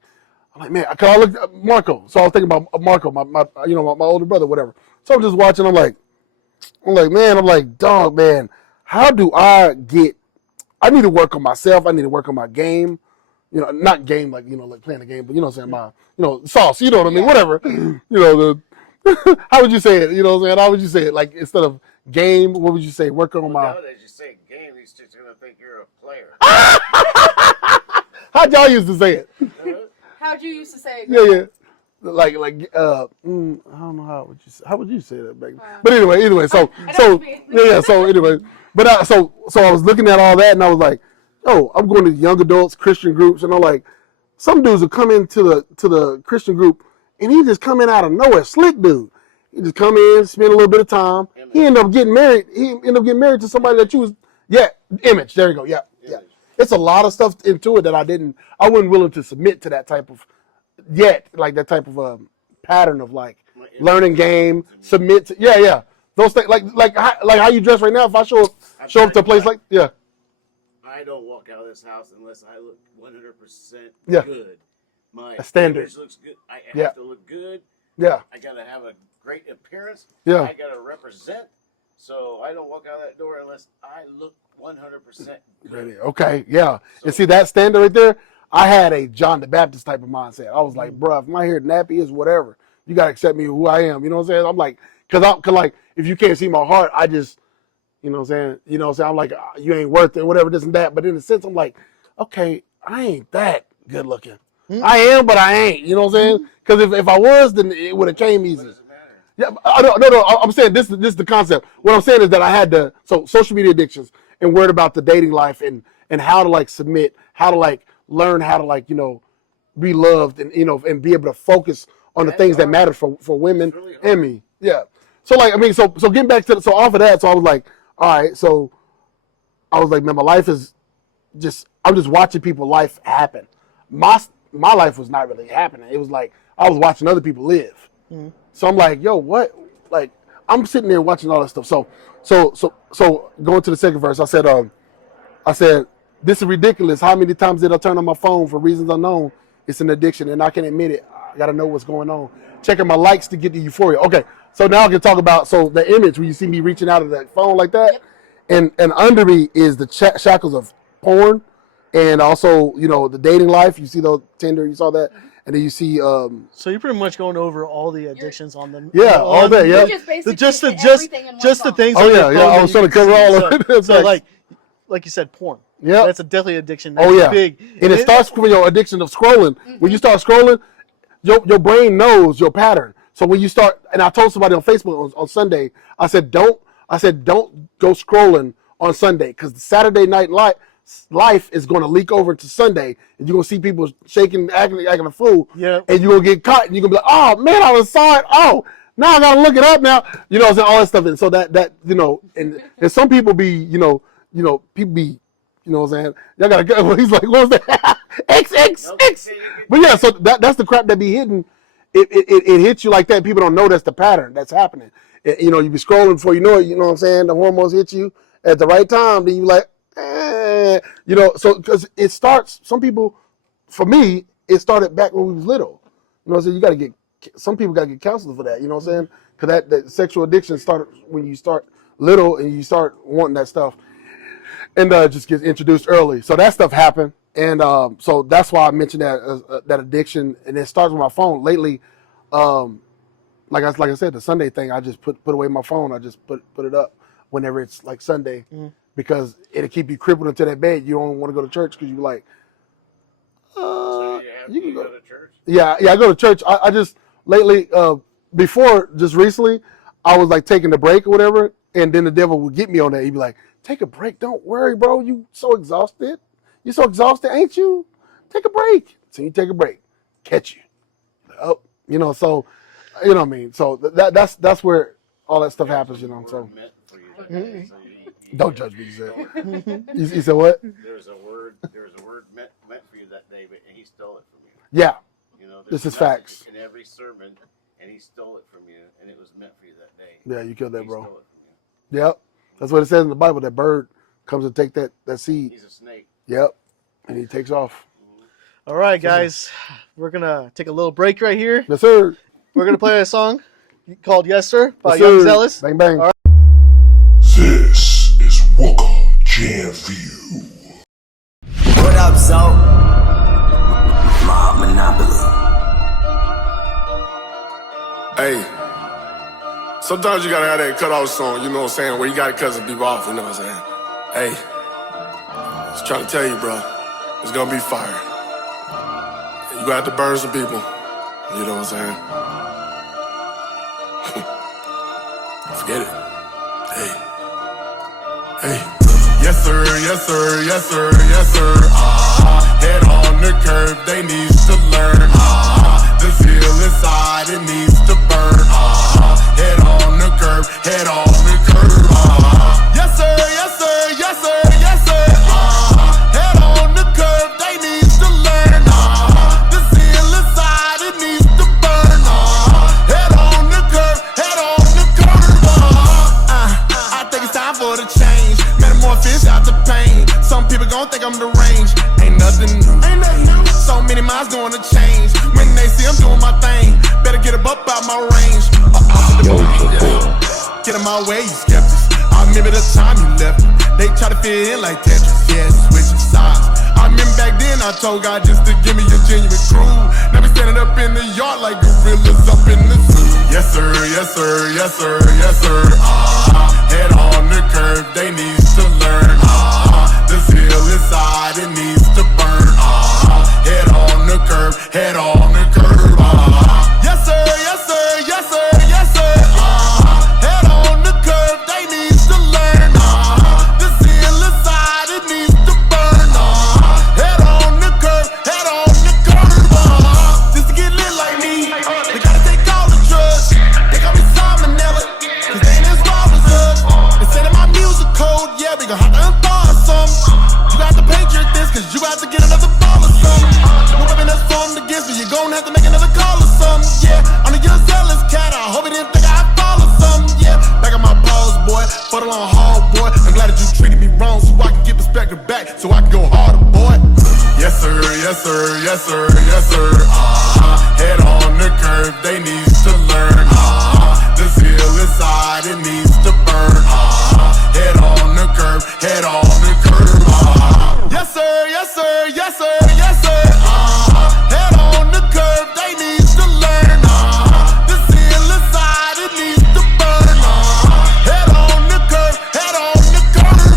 I'm like, man, cause I looked at Marco. So I was thinking about Marco, my older brother, whatever. So I'm just watching. I'm like, dog, man, how do I need to work on myself. I need to work on my game. You know, not game like, you know, like playing a game, but you know what I'm saying, my, you know, sauce, you know what I mean, whatever. You know, how would you say it? You know what I'm saying? How would you say it? Like, instead of game, what would you say? Work on my... Nowadays you say game, these chicks are going to think you're a player. How'd y'all used to say it? How'd you used to say it? Yeah. Like I don't know how would you say that back then? But anyway, so anyway, but so I was looking at all that, and I was like, oh, I'm going to young adults Christian groups, and I'm like, some dudes will come into the Christian group, and he just come in out of nowhere, slick dude. He just come in, spend a little bit of time. He ended up getting married. He ended up getting married to somebody that you was image. There you go. Yeah. It's a lot of stuff into it that I wasn't willing to submit to that type of that type of pattern of like learning game, submit to, those things like how you dress right now. If I show up to a place like I don't walk out of this house unless I look 100% good. My standard image looks good. I have to look good. Yeah. I gotta have a great appearance. Yeah. I gotta represent. So I don't walk out that door unless I look 100% good. Okay. Yeah. So, and see that standard right there. I had a John the Baptist type of mindset. I was like, bruh, if my hair nappy is whatever, you gotta accept me who I am. You know what I'm saying? I'm like, cause like, if you can't see my heart, I just, you know what I'm saying? I'm like, you ain't worth it, whatever, this and that. But in a sense, I'm like, okay, I ain't that good looking. I am, but I ain't. You know what I'm saying? Because if I was, then it would have came easy. Yeah, no. I'm saying this is the concept. What I'm saying is that I had social media addictions and worried about the dating life and how to like submit, how to like learn how to like, you know, be loved and, you know, and be able to focus on the things that matter for women and me. Yeah. So like, I mean, so getting back to so off of that, so I was like, all right, so I was like, man, my life is I'm just watching people's life happen. My life was not really happening. It was like I was watching other people live. Mm-hmm. So I'm like, yo, what? Like, I'm sitting there watching all that stuff. So going to the second verse, I said, this is ridiculous. How many times did I turn on my phone for reasons unknown? It's an addiction, and I can admit it. I got to know what's going on. Checking my likes to get the euphoria. Okay, so now I can talk about the image where you see me reaching out of that phone like that, and under me is the shackles of porn, and also, you know, the dating life. You see the Tinder, you saw that, and then you see. So you're pretty much going over all the addictions on them. All day. Yeah. Just the things. Oh yeah. I was trying to cover all of it. So like you said, porn. Yeah. That's a deadly addiction. That's big. And it starts from your addiction of scrolling. Mm-hmm. When you start scrolling, your brain knows your pattern. So when you start, and I told somebody on Facebook on Sunday, I said don't go scrolling on Sunday, because the Saturday night life is going to leak over to Sunday, and you're going to see people shaking, acting a fool. Yeah. And you're going to get caught, and you're going to be like, oh man, I saw it. Oh, now I got to look it up now. You know what I'm saying? All that stuff. And so that you know, and some people be, people be, you know what I'm saying? Y'all got to go. He's like, what was that? X. But yeah, so that's the crap that be hidden. It hits you like that. People don't know that's the pattern that's happening. You be scrolling before you know it. You know what I'm saying? The hormones hit you at the right time. Then you like, so because it starts. Some people, for me, it started back when we was little. You know what I'm saying? Some people got to get counseled for that. You know what I'm saying? Because that sexual addiction started when you start little and you start wanting that stuff, and just gets introduced early. So that stuff happened. And so that's why I mentioned that addiction, and it starts with my phone. Lately, like I said, the Sunday thing, I just put away my phone. I just put it up whenever it's like Sunday, because it'll keep you crippled into that bed. You don't want to go to church because you're like, So you can go to church. Yeah, I go to church. I just lately, before just recently, I was like taking a break or whatever, and then the devil would get me on that. He'd be like, "Take a break. Don't worry, bro. You so exhausted." You're so exhausted, ain't you? Take a break. So you take a break. Catch you. Oh, so, what I mean? So that's where all that stuff happens, so. Don't judge me, you said what? There's a word meant for you that day, and he stole it from you. Yeah. This is facts. In every sermon, and he stole it from you, and it was meant for you that day. Yeah, you killed that, bro. He stole it from you. Yep. That's what it says in the Bible. That bird comes and take that seed. He's a snake. Yep, and he takes off. All right, guys, we're gonna take a little break right here. Yes, sir. We're gonna play a song called "Yes, Sir" by Yes, Young sir. Zealous. Bang bang. All right. This is WUCA Jam for you. What up, Zo? Mob Monopoly. Hey, sometimes you gotta have that cutoff song, you know what I'm saying, where you gotta cut some people off, you know what I'm saying. Hey, just trying to tell you, bro, it's gonna be fire. You gonna have to burn some people, you know what I'm saying. Forget it. Hey. Yes, sir, yes, sir, yes, sir, yes, sir. Head on the curve, they need to learn. The zeal inside, it needs to burn. Head on the curve, head on the curve. Yes, sir, yes, sir, yes, sir, yes, sir. Head on the curve, they need to learn. The zeal inside, it needs to burn. Head on the curve, head on the curve. I think it's time for the change. Metamorphosis out the pain. Some people gon' think I'm deranged. Ain't nothing new. So many minds gonna change when they see I'm doing my thing. Better get up out my range. Get in my way, you skeptics. I remember the time you left me. They try to fit in like Tetris. Yeah, switching sides. I remember back then I told God just to give me a genuine crew. Now we standing up in the yard like gorillas up in the zoo. Yes sir, yes sir, yes sir, yes sir. Head on the curve, they need to learn. The zeal inside, it needs to burn. Head on the curve, head on the curve. Yes sir, yes sir, yes sir, yes sir. Head on the curve, they need to learn. The zeal inside, it needs to burn. Head on the curve, head on the curve. Just to get lit like me, they gotta take all the drugs. They call me salmonella, cause they ain't as wild as us. They say that my music cold, yeah, we gon' have to unthaw some. You got to patriot this, cause you got to get another ball or something. No weapon that's formed against me, you're gon' have to make another call or something. Yeah, I'm a young zealous cat, I hope he didn't think I'd fall or something. Yeah, back on my balls, boy, for the long haul, boy. I'm glad that you treated me wrong, so I can get perspective back, so I can go harder, boy. Yes sir, yes sir, yes sir, yes sir. Head on the curve, they need to learn. The zeal inside, it needs to burn. Head on the curve, head on the curve. Yes sir, yes sir, yes sir, yes sir. Head on the curve, they need to learn. The zeal inside, it needs to burn. Head on the curve, head on the curve.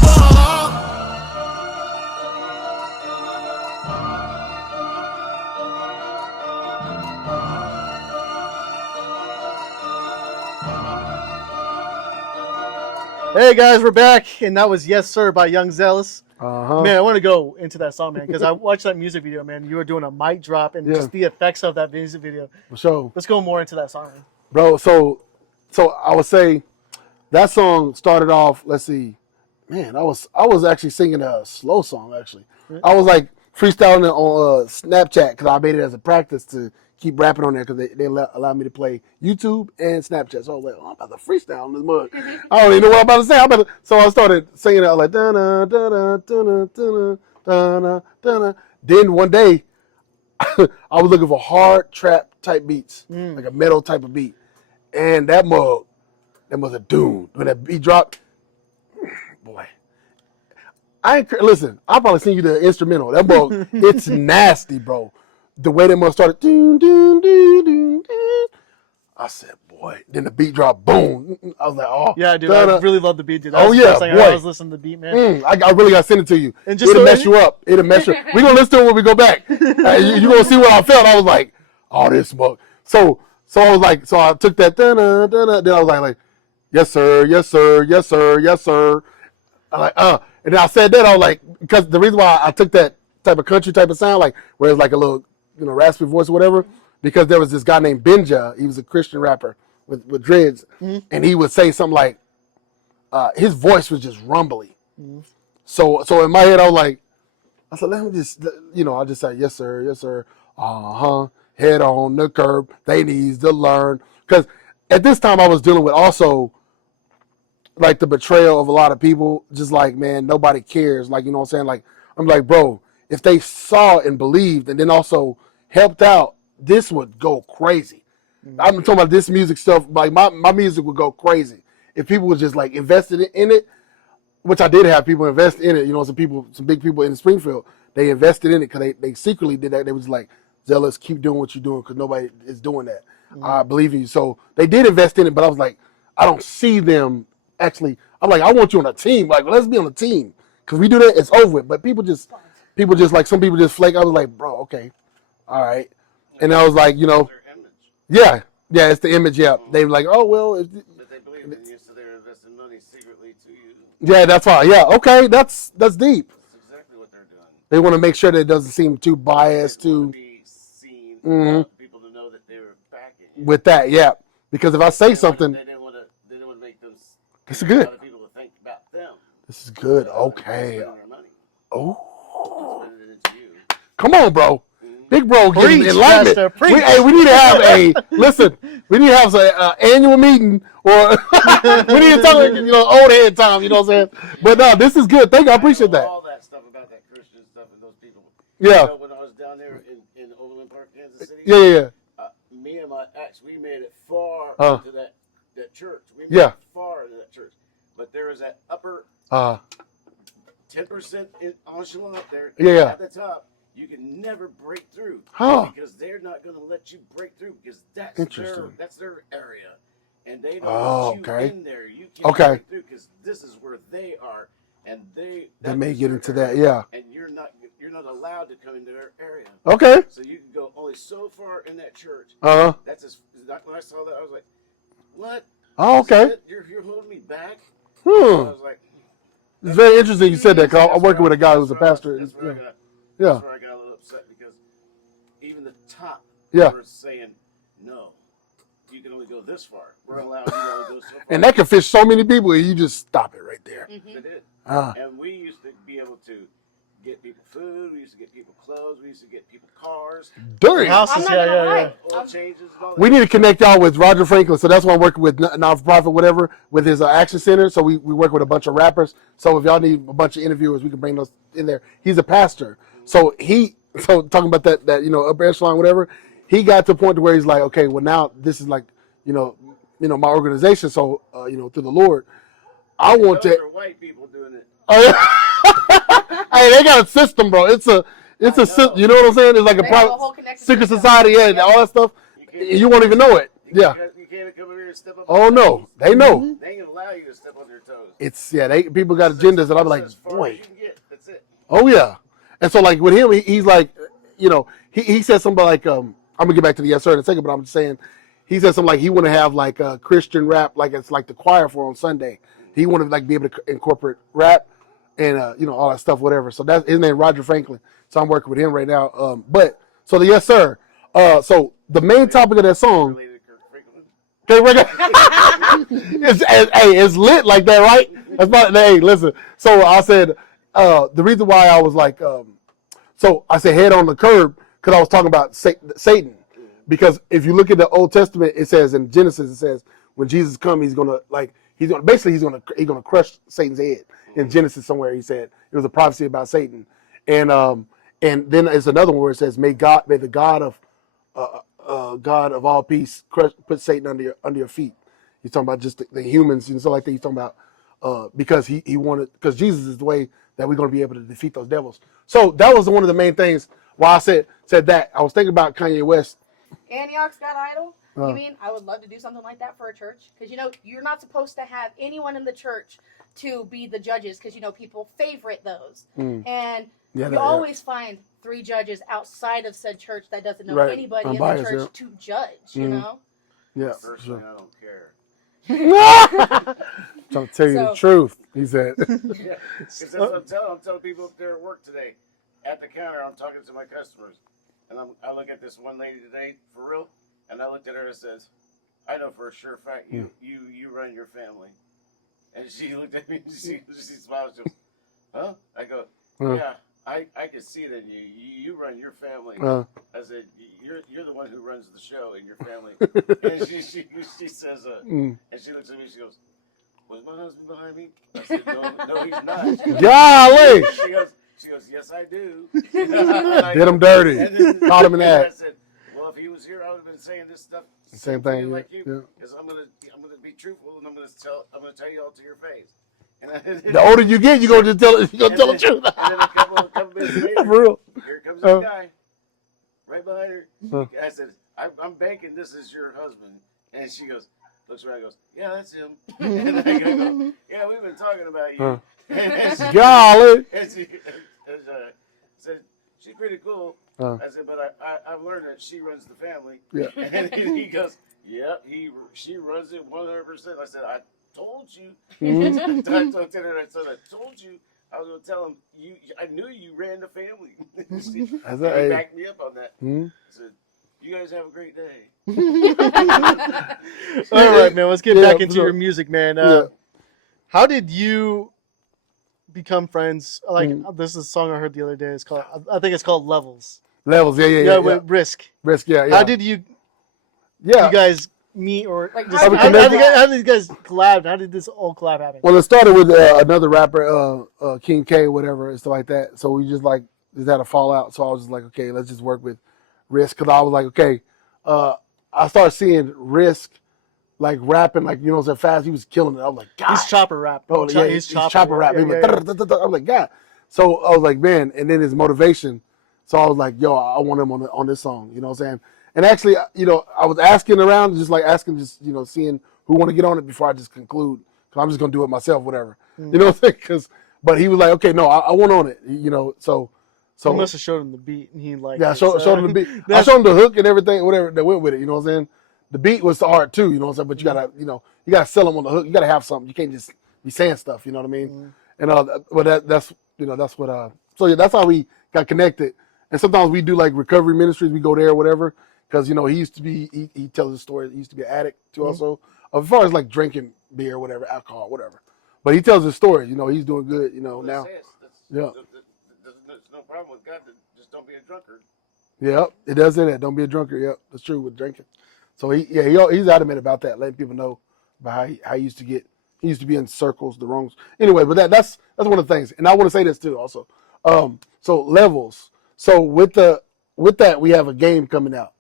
Hey guys, we're back, and that was "Yes Sir" by Young Zealous. Uh-huh. Man, I want to go into that song, man, because I watched that music video, man. You were doing a mic drop and Yeah. just the effects of that music video. For sure. Let's go more into that song, man. Bro, so I would say that song started off, let's see, man, I was actually singing a slow song, actually. I was like freestyling it on Snapchat because I made it as a practice to keep rapping on there because they allow me to play YouTube and Snapchat. So I was like, I'm about to freestyle on this mug. I don't even know what I'm about to say. So I started singing it. I was like, da-na, da-na, da-na, da-na, da-na, da-na. Then one day, I was looking for hard trap type beats, like a metal type of beat. And that mug a doom. When that beat dropped, boy. Listen, I'll probably send you the instrumental. That mug, it's nasty, bro. The way that mug started, doom, doom, doom, doom, doom. I said, boy. Then the beat dropped, boom. I was like, oh. Yeah, dude, I really love the beat, dude. That was the first thing I was listening to the beat, man. I really got to send it to you. And just It'll mess you up. We're going to listen to it when we go back. You're going to see what I felt. I was like, oh, this smoke. So I was like, so I took that, then I was like, yes, sir, yes, sir, yes, sir, yes, sir. I'm like, and then I said that, I was like, because the reason why I took that type of country type of sound, like, where it's like a little, raspy voice or whatever, because there was this guy named Benja. He was a Christian rapper with dreads, and he would say something like, his voice was just rumbly. So in my head, I was like, I said, let me just, I just say, yes, sir, head on the curb, they needs to learn. Because at this time, I was dealing with also, like, the betrayal of a lot of people, just like, man, nobody cares. Like, you know what I'm saying? Like, I'm like, bro, if they saw and believed and then also helped out, this would go crazy. I'm talking about this music stuff. Like, my music would go crazy if people were just, like, invested in it, which I did have people invest in it. Some big people in Springfield, they invested in it because they secretly did that. They was like, Zealous, keep doing what you're doing because nobody is doing that. I believe in you. So they did invest in it, but I was like, I don't see them actually. I'm like, I want you on a team. Like, let's be on a team because we do that, it's over with. But people just like, some people just flake. I was like, bro, okay, all right. And I was like, yeah, it's the image. Yeah, they were like, oh well. But they believe in you, so they're investing money secretly to you. Yeah, that's why. Yeah, okay, that's deep. That's exactly what they're doing. They want to make sure that it doesn't seem too biased, too. Be seen, people to know that they were backing you. With that, yeah. Because if I say something, they didn't want to make them. This is good. Other people to think about them. This is good. Okay. Spending their money. Oh, Spending it into you. Come on, bro. Big bro, getting Preach, enlightenment. Pastor, preach. We need to have we need to have an annual meeting, or we need to talk, old head time. You know what I'm saying? But no, this is good. Thank you. I appreciate that. All that stuff about that Christian stuff and those people. Yeah. When I was down there in Overland Park, Kansas City. Yeah. Me and my ex, we made it far into that church. We made it far into that church, but there was that upper 10% echelon up there. Yeah. At the top. You can never break through because they're not going to let you break through because that's their area, and they don't want you in there. You can't break through because this is where they are, and they may get into area, that, yeah. And you're not allowed to come into their area. Okay. So you can go only so far in that church. That's when I saw that I was like, what? Oh, okay. You're holding me back. I was like, it's very interesting you said that because I'm working with a guy who's a pastor. That's where I got a little upset because even the top were saying, no, you can only go this far. We're allowed you to only go so far. And that can fish so many people, and you just stop it right there. They did. And we used to be able to get people food. We used to get people clothes. We used to get people cars. During houses, oil changes and all that. We need to connect y'all with Roger Franklin. So that's why I'm working with non-for-profit, whatever, with his action center. So we work with a bunch of rappers. So if y'all need a bunch of interviewers, we can bring those in there. He's a pastor. So talking about that upper echelon, whatever, he got to the point to where he's like, okay, well now this is like, my organization. So, through the Lord, I want Those to. are white people doing it. Hey, they got a system, bro. It's a system. You know what I'm saying? It's like a private secret society, and all that stuff. You won't even know it. Yeah. You can't come over here and step up. Oh no, they know. They ain't gonna allow you to step on their toes. It's people got agendas, and I'm like, boy. That's it. Oh yeah. And so like with him, he's like, he said something like, I'm gonna get back to the yes sir in a second, but I'm just saying, he said something like he want to have like a Christian rap, like it's like the choir for on Sunday. He wanted to like be able to incorporate rap and all that stuff, whatever. So that's his name, Roger Franklin. So I'm working with him right now. But so the yes sir. So the main topic of that song. It's lit like that, right? That's not. Hey, listen. So I said the reason why I was like, so So I said head on the curb because I was talking about Satan. Because if you look at the Old Testament, it says in Genesis, it says when Jesus comes, he's gonna crush Satan's head. In Genesis somewhere, he said it was a prophecy about Satan, and then there's another one where it says, may the God of all peace put Satan under your feet. He's talking about just the humans and stuff like that. He's talking about because because Jesus is the way that we're going to be able to defeat those devils. So that was one of the main things why I said that. I was thinking about Kanye West. Antioch's Got Idol? You mean I would love to do something like that for a church? Because, you're not supposed to have anyone in the church to be the judges because, people favorite those. And you always find 3 judges outside of said church that doesn't know anybody in the church to judge, you know? Yeah. Personally, I don't care. Trying to tell you the truth, he said. Yeah, because I'm telling people up there at work today, at the counter, I'm talking to my customers, and I look at this one lady today, for real, and I looked at her and says, I know for a sure fact you run your family. And she looked at me and she smiled. She goes, huh? I go, yeah, I can see it in you. You run your family. I said, you're the one who runs the show in your family. And she says, and she looks at me. She goes, was my husband behind me? I said, no, he's not. Golly! She goes, yes, I do. Did him dirty. Caught him in that. I said, well, if he was here, I would have been saying this stuff. Same thing, like you, because I'm gonna be truthful, and I'm gonna tell you all to your face. And the older you get, you're gonna tell the truth. And then a couple minutes later, for real. Here comes this guy, right behind her. I said, I'm banking this is your husband, and she looks around, and goes, yeah, that's him. And I go, yeah, we've been talking about you. Golly. And she said, she's pretty cool. I said, but I've learned that she runs the family. Yeah. And he goes, yep, she runs it 100%. I said, I told you. I told you. I was going to tell him, I knew you ran the family. He backed me up on that. I said, you guys have a great day. All right, man, let's get back into your music, man. How did you become friends? This is a song I heard the other day. I think it's called Levels. Levels, yeah. With Risk. Yeah. How did you guys meet, or how did you guys collab? How did this all collab happen? Well, it started with another rapper, King K, whatever, and stuff like that. So we just had a fallout. So I was just like, okay, let's just work with Risk, because I was like, okay, I started seeing Risk rapping, fast. He was killing it. I was like, God. He's chopper rap. Oh, yeah, he's chopper rap. I was like, God. So I was like, man, and then his motivation. So I was like, yo, I want him on this song. You know what I'm saying? And actually, I was asking around, seeing who want to get on it before I just conclude. Because I'm just going to do it myself, whatever. You know what I'm saying? But he was like, okay, no, I want on it. So you must have showed him the beat, and he liked it. I showed him the beat. I showed him the hook and everything, whatever that went with it. You know what I'm saying? The beat was hard too. You know what I'm saying? But you gotta, you gotta sell them on the hook. You gotta have something. You can't just be saying stuff. You know what I mean? And but that's what. So yeah, that's how we got connected. And sometimes we do recovery ministries. We go there, whatever. Because he used to be. He tells his story. He used to be an addict too, also. As far as drinking beer, whatever, alcohol, whatever. But he tells his story. He's doing good. Now. Yeah. There's no problem with God. Just don't be a drunkard. Yep, it does say that. Don't be a drunkard. Yep, that's true with drinking. So he's adamant about that, letting people know about how he used to get. He used to be in circles, the wrongs. Anyway, but that's one of the things. And I want to say this too, also. So Levels. So with that, we have a game coming out.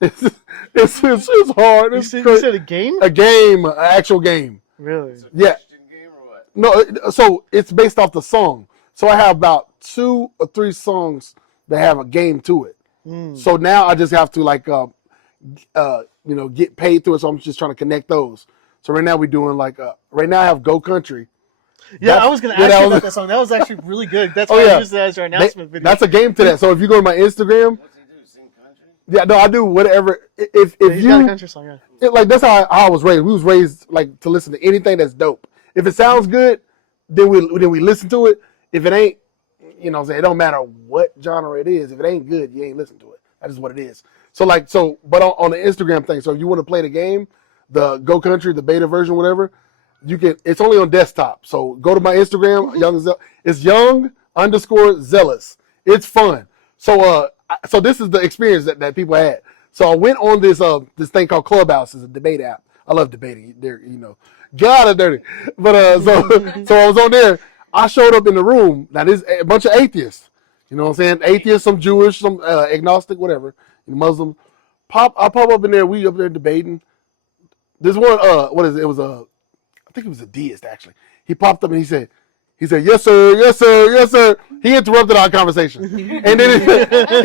It's hard. You said a game? A game, an actual game. Really? It's a yeah. Christian game or what? No, so it's based off the song. So I have about 2 or 3 songs that have a game to it. So now I just have to get paid through it. So I'm just trying to connect those. So right now we're doing right now I have Go Country. Yeah, I was going to ask you about that song. That was actually really good. That's why I used it as our announcement video. That's a game to that. So if you go to my Instagram. What's he do? Sing country? Yeah, no, I do whatever. If he's you got a country song, yeah. That's how I was raised. We was raised to listen to anything that's dope. If it sounds good, then we listen to it. If it ain't, it don't matter what genre it is. If it ain't good, you ain't listen to it. That is what it is. So but on the Instagram thing. So if you want to play the game, the Go Country, the beta version, whatever, you can. It's only on desktop. So go to my Instagram. It's young_zealous. It's fun. So this is the experience that people had. So I went on this thing called Clubhouse. It's a debate app. I love debating. There, God, dirty. But so I was on there. I showed up in the room. Now there's a bunch of atheists. You know what I'm saying? Atheists, some Jewish, some agnostic, whatever, Muslim. I pop up in there. We up there debating. This one, what is it? It was I think it was a deist actually. He popped up and he said, yes sir, yes sir, yes sir. He interrupted our conversation, and then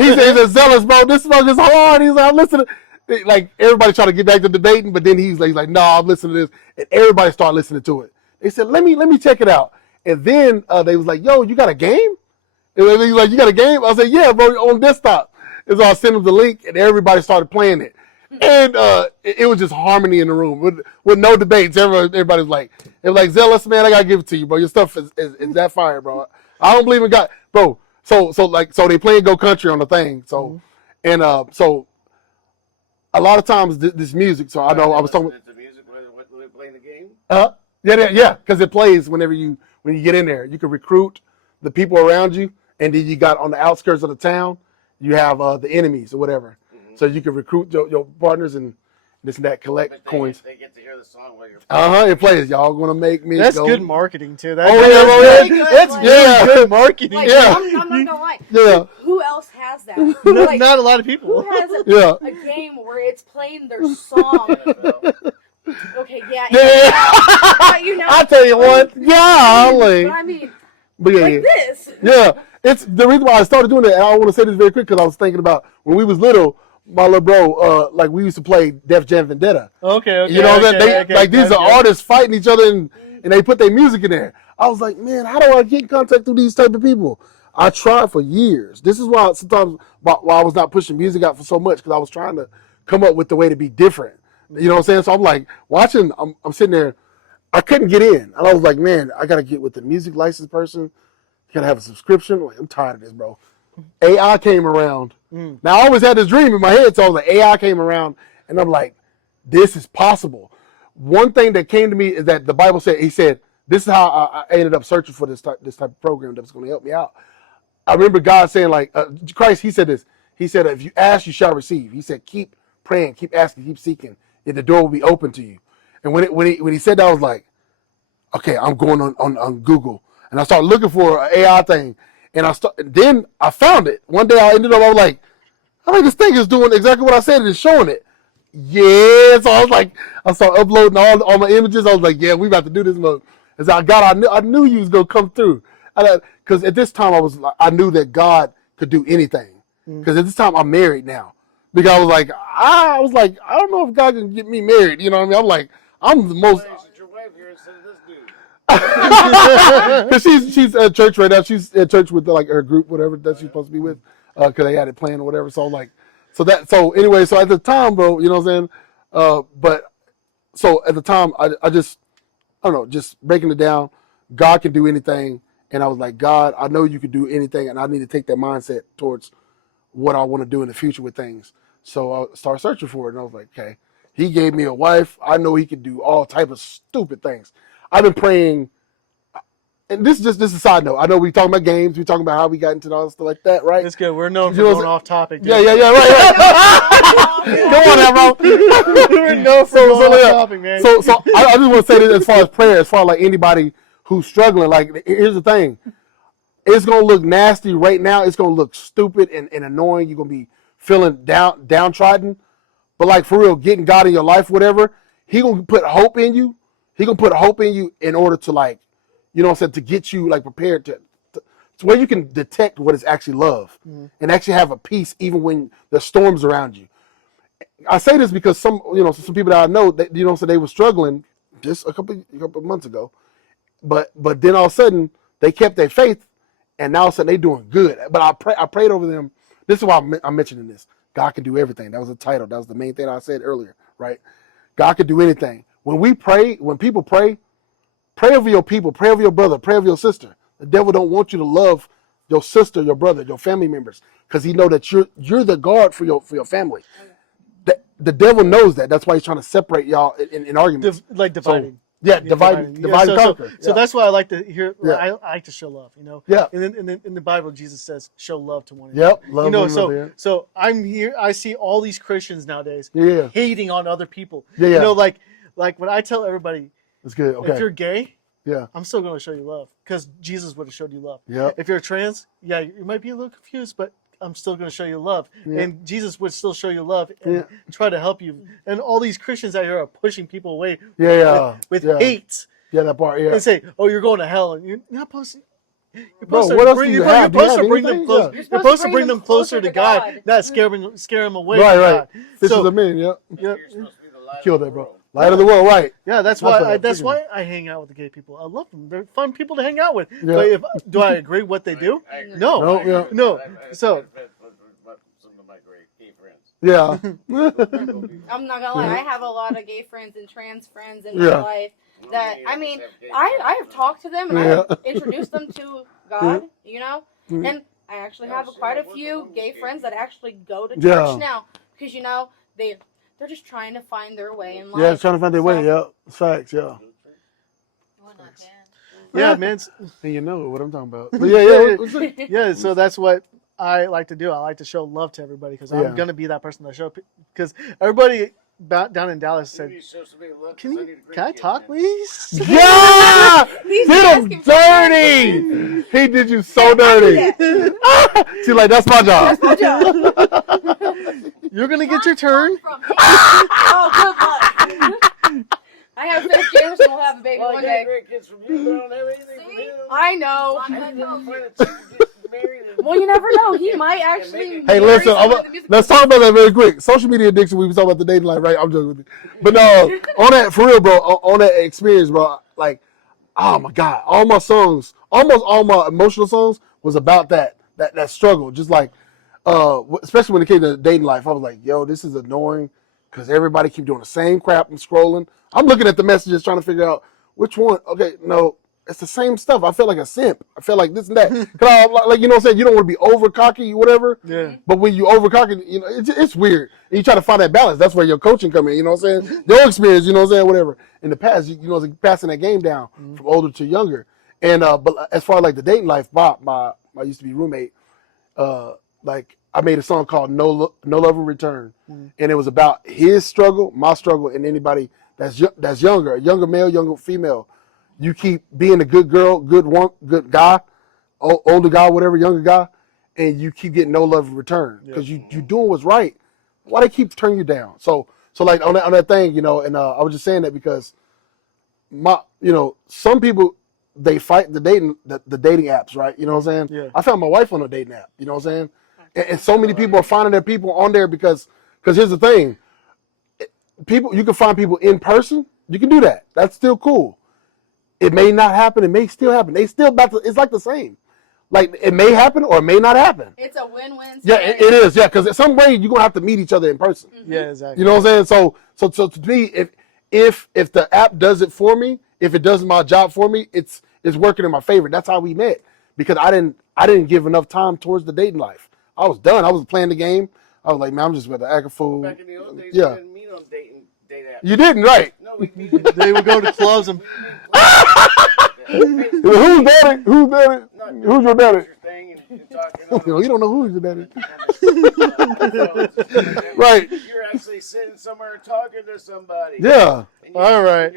he said, Zealous, bro, this smoke is hard. He's like, I'm listening. Like everybody trying to get back to debating, but then he's like, no, I'm listening to this, and everybody started listening to it. They said, let me check it out, and then they was like, yo, you got a game? And he's like, you got a game? I said, yeah, bro, on desktop. And so I sent him the link, and everybody started playing it. And it was just harmony in the room with no debates. Everybody was like, Zealous, man, I gotta give it to you, bro. Your stuff is that fire, bro. I don't believe in God, bro. So they playing Go Country on the thing. So so a lot of times this music. So I know I was talking. The music what they playing the game. Yeah, because it plays when you get in there. You can recruit the people around you, and then you got on the outskirts of the town. You have the enemies or whatever. So you can recruit your partners and this and that, collect coins. They get to hear the song while you're it plays. Y'all gonna make me That's go. good marketing too. That's good marketing. Like, I'm not gonna lie. Yeah. Who else has that? Like, not a lot of people. Who has a game where it's playing their song? Okay, yeah. I tell you what. Yeah, but I mean, this. Yeah. It's the reason why I started doing it, and I want to say this very quick because I was thinking about when we was little, my little bro, like we used to play Def Jam Vendetta. Okay. You know these are artists fighting each other and they put their music in there. I was like, man, how do I get in contact with these type of people? I tried for years. This is why sometimes why I was not pushing music out for so much because I was trying to come up with the way to be different. You know what I'm saying? So I'm like watching, I'm sitting there, I couldn't get in. And I was like, man, I got to get with the music license person. Gotta have a subscription. Like, I'm tired of this, bro. AI came around. Now I always had this dream in my head, so I was like, AI came around, and I'm like, this is possible. One thing that came to me is that the Bible said, he said, this is how I ended up searching for this type of program that was going to help me out. I remember God saying, like, Christ, he said this. He said, if you ask, you shall receive. He said, keep praying, keep asking, keep seeking, and the door will be open to you. And when he said that, I was like, okay, I'm going on Google. And I started looking for an AI thing, and then I found it. One day I ended up, I was like, this thing is doing exactly what I said. It's showing it. Yeah, so I was like, I started uploading all my images. I was like, yeah, we about to do this mode. As I knew you was gonna come through. Because at this time I knew that God could do anything. Because at this time I'm married now. Because I was like, I don't know if God can get me married. You know what I mean? I'm like, I'm the most. Your wife here instead of this dude. Because she's at church right now. She's at church with like her group, whatever that she's supposed to be with, because they had it planned or whatever. So like, so at the time, bro, you know what I'm saying? But so at the time, I don't know, just breaking it down. God can do anything, and I was like, God, I know you can do anything, and I need to take that mindset towards what I want to do in the future with things. So I started searching for it, and I was like, okay. He gave me a wife. I know he can do all type of stupid things. I've been praying, and this is a side note. I know we talking about games, we talking about how we got into all stuff like that, right? That's good. We're known for going off topic. Dude. Yeah, right. Come on now, bro. We're known for going off topic, man. So I just want to say this as far as prayer, as far as like anybody who's struggling. Like, here's the thing: it's gonna look nasty right now. It's gonna look stupid and annoying. You're gonna be feeling downtrodden. But like for real, getting God in your life, whatever, He gonna put hope in you. He gonna put hope in you in order to, like, you know what I'm saying, to get you like prepared to where you can detect what is actually love and actually have a peace even when there's storms around you. I say this because some people that I know that, you know, so they were struggling just a couple of months ago, but then all of a sudden they kept their faith, and now all of a sudden they doing good. But I prayed over them. This is why I'm mentioning this. God can do everything. That was the title. That was the main thing I said earlier, right? God can do anything. When we pray, when people pray over your people, pray over your brother, pray over your sister. The devil don't want you to love your sister, your brother, your family members, because he know that you're the guard for your family. The devil knows that. That's why he's trying to separate y'all in arguments. Like dividing. Yeah, divide and conquer. So that's why I like to hear. Yeah. I like to show love. Yeah. And in the Bible, Jesus says, "Show love to one another." Yep. Love So I'm here. I see all these Christians nowadays hating on other people. Yeah. Like when I tell everybody, it's good. Okay. if you're gay, yeah, I'm still going to show you love because Jesus would have showed you love. Yeah. If you're trans, yeah, you might be a little confused, but I'm still going to show you love. Yeah. And Jesus would still show you love and try to help you. And all these Christians out here are pushing people away with hate. Yeah, that part, yeah. And say, oh, you're going to hell. And you're not supposed to. You're supposed to bring them closer to God, not scare them away. Right. Fishes them in, Yep. Kill that, bro. Light of the world, right? Yeah, that's why I hang out with the gay people. I love them. They're fun people to hang out with. Yeah. But do I agree with what they do? No. So. Some of my great gay friends. Yeah. I'm not gonna lie. I have a lot of gay friends and trans friends in my life. That I have talked to them and I have introduced them to God. And I actually have quite a few gay friends that actually go to church now because they're just trying to find their way in life. Yeah, trying to find their way. Yeah, facts. Yeah. Yeah, man. And you know what I'm talking about. But yeah. So that's what I like to do. I like to show love to everybody because I'm gonna be that person that show. Because everybody down in Dallas said, "Can I talk, please?" Yeah, did him dirty. He did you so dirty. She's like, "That's my job." That's my job. You're gonna get your turn. Oh, good luck. I have 5 kids, and we'll have a baby one day. Kids from you, don't have anything from him. I know. Well, you never know. He might actually. Hey, listen. Let's talk about that very quick. Social media addiction. We was talking about the dating life, right? I'm joking with you, but no, on that for real, bro. On that experience, bro. Like, oh my God, all my songs, almost all my emotional songs, was about that struggle. Just like, especially when it came to dating life, I was like, yo, this is annoying because everybody keep doing the same crap. I'm scrolling. I'm looking at the messages, trying to figure out which one. Okay, no. It's the same stuff. I feel like a simp. I feel like this and that. Like, you know what I'm saying? You don't want to be over cocky, whatever. Yeah. But when you over cocky, it's weird. And you try to find that balance. That's where your coaching come in. You know what I'm saying? Your experience. You know what I'm saying? Whatever. In the past, like passing that game down from older to younger. And but as far as like the dating life, Bob, my used to be roommate. Like I made a song called No Love in Return, and it was about his struggle, my struggle, and anybody that's younger, a younger male, younger female. You keep being a good girl, good guy, older guy, whatever, younger guy, and you keep getting no love in return because you doing what's right. Why they keep turning you down? So like on that thing, and I was just saying that because some people they fight the dating apps, right? You know what I'm saying? Yeah. I found my wife on a dating app. You know what I'm saying? And so many people are finding their people on there because here's the thing, you can find people in person. You can do that. That's still cool. It may not happen. It may still happen. They still about to. It's like the same. Like it may happen or it may not happen. It's a win-win. Yeah, it is. Yeah, because in some way you're gonna have to meet each other in person. Mm-hmm. Yeah, exactly. You know what I'm saying? So to me, if the app does it for me, if it does my job for me, it's working in my favor. That's how we met because I didn't give enough time towards the dating life. I was done. I was playing the game. I was like, man, I'm just about to act a fool. Back in the old days, we didn't meet on date apps. You didn't, right? No, we they would go to clubs and. Who's daddy? Who's daddy? Who's your daddy? You don't know who's your daddy. Right. You're actually sitting somewhere talking to somebody. Yeah. All right.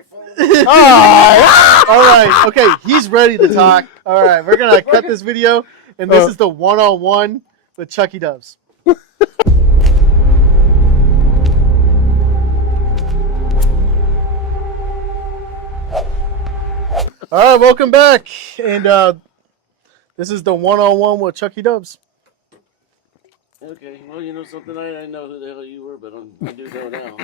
All right. Okay, he's ready to talk. All right, we're gonna cut this video, and this is the one-on-one with Chucky Dubs. All right, welcome back, and this is the one-on-one with Chucky Dubs. Okay, well, you know something, I know who the hell you were, but I do know now.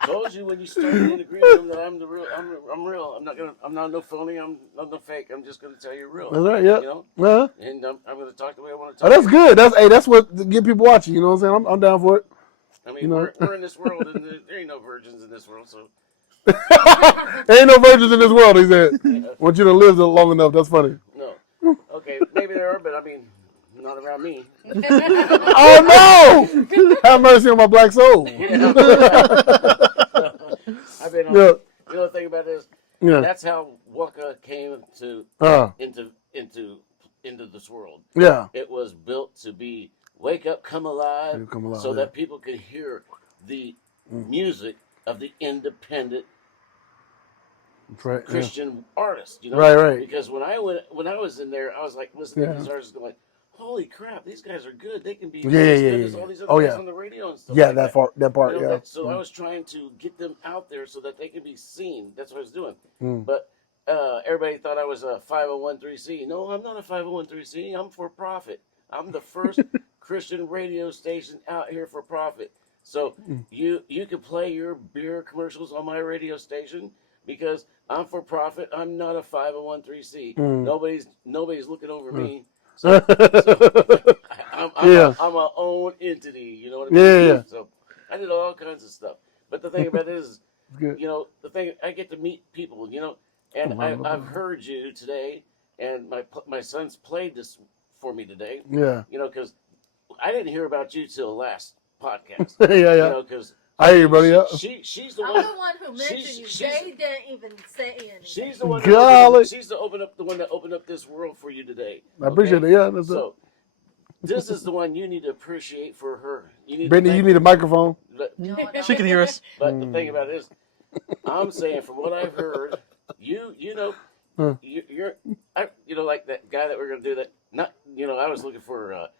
I told you when you started in the green room that I'm real. I'm not no phony. I'm not no fake. I'm just gonna tell you real. That's right. Yeah. You know. Uh-huh. And I'm gonna talk the way I want to talk. Oh, that's good. That's what get people watching. You know what I'm saying? I'm down for it. I mean, we're in this world, and there ain't no virgins in this world, so. There ain't no virgins in this world, he said. Want you to live long enough. That's funny. No. Okay, maybe there are, but I mean, not around me. Oh, no! Have mercy on my black soul. I've been on You know the thing about it is, that's how WUCA came into this world. Yeah. It was built to be wake up, come alive, so that people could hear the music of the independent Christian artist. You know, right. Because when I was in there, I was like listening to these artists going, "Holy crap, these guys are good! They can be as good as all these other guys on the radio and stuff." Yeah, like that part. You know, So I was trying to get them out there so that they could be seen. That's what I was doing. But everybody thought I was a 501c. No, I'm not a 501c. I'm for profit. I'm the first Christian radio station out here for profit. So you can play your beer commercials on my radio station because I'm for profit. I'm not a 501c. Nobody's looking over me. So I'm my own entity. You know what I mean? Yeah. So I did all kinds of stuff. But the thing about it is, you know, the thing I get to meet people. You know. And I've heard you today, and my sons played this for me today. Yeah. You know, because I didn't hear about you till last podcast. Yeah. You know, because I hear you, buddy. She's the one who mentioned you. They didn't even say anything. She's the one. She's the one that opened up this world for you today. I appreciate it. Yeah. So this is the one you need to appreciate for her. Brittany, you need a microphone. She can hear us. But the thing about it is, I'm saying from what I've heard. You know, you're like that guy that we're gonna do that. Not I was looking for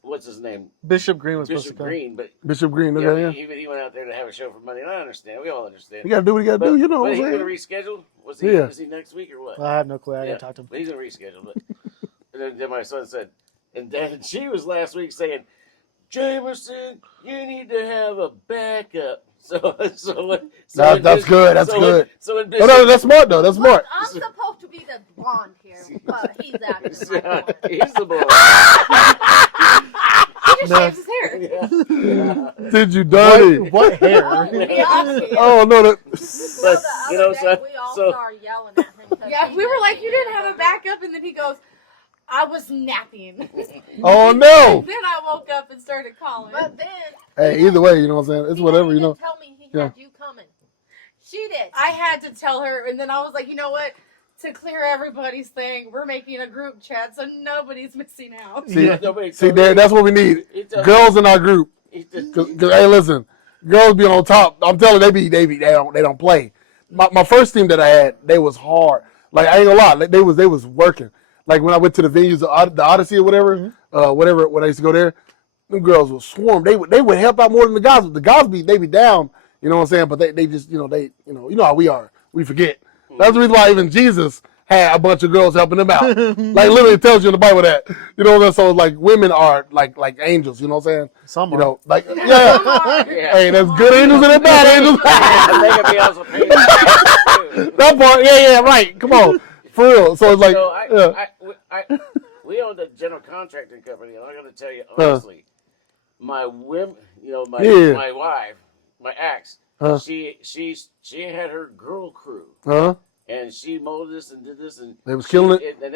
what's his name? Bishop Green was Bishop Green, but Bishop Green. Okay, he went out there to have a show for money. And I understand. We all understand. You gotta do what you gotta do. You know what I'm saying? But he's gonna reschedule. Is he next week or what? I have no clue. I gotta talk to him. But he's gonna reschedule. But and then my son said, and then she was last week saying, Jamerson, you need to have a backup. That's good. That's good. That's smart though. That's smart. I'm supposed to be the blonde here, but he's actually he's the boy. He just shaves his hair. Yeah. Did you dirty? What hair? Oh no, we all started yelling at him. Yeah, we were like, you didn't have a backup, and then he goes, I was napping. Oh no! Then I woke up and started calling. But then, hey, either way, you know what I'm saying? It's whatever, you know. Tell me he had you coming. She did. I had to tell her, and then I was like, you know what? To clear everybody's thing, we're making a group chat so nobody's missing out. See, Darren, that's what we need. Girls in our group. Cause, hey, listen, girls be on top. I'm telling you, they don't play. My first team that I had, they was hard. Like I ain't gonna lie, they was working. Like when I went to the venues, the Odyssey or whatever, when I used to go there, them girls would swarm. They would help out more than the guys. The guys they be down, you know what I'm saying? But they just, you know how we are. We forget. That's the reason why even Jesus had a bunch of girls helping him out. Like literally it tells you in the Bible that, you know what I'm saying? So like women are like angels, you know what I'm saying? Some are. You know, like hey, there's good angels and there's bad angels. That part, yeah, right. Come on. For real. So it's like, we owned a general contracting company, and I'm going to tell you honestly, my women, my wife, my ex, she had her girl crew, and she molded this and did this, and they was killing it, and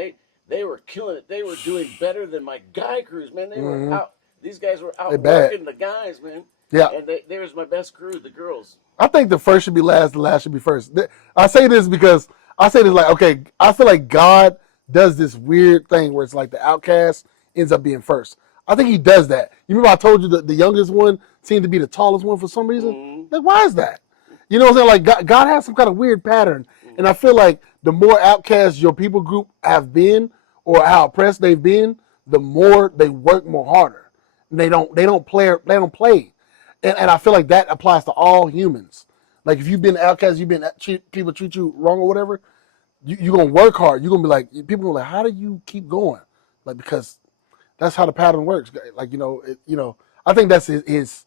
they were killing it. They were doing better than my guy crews, man. They were out. These guys were out working the guys, man. Yeah, and they was my best crew, the girls. I think the first should be last, the last should be first. I say this because. I say this like, okay, I feel like God does this weird thing where it's like the outcast ends up being first. I think he does that. You remember I told you that the youngest one seemed to be the tallest one for some reason? Like, why is that? You know what I'm saying? Like, God has some kind of weird pattern. And I feel like the more outcast your people group have been or how oppressed they've been, the more they work more harder. And they don't play. And I feel like that applies to all humans. Like if you've been outcast, people treat you wrong or whatever, you're going to work hard. You're going to be like, people are like, how do you keep going? Like, because that's how the pattern works. Like, I think that's his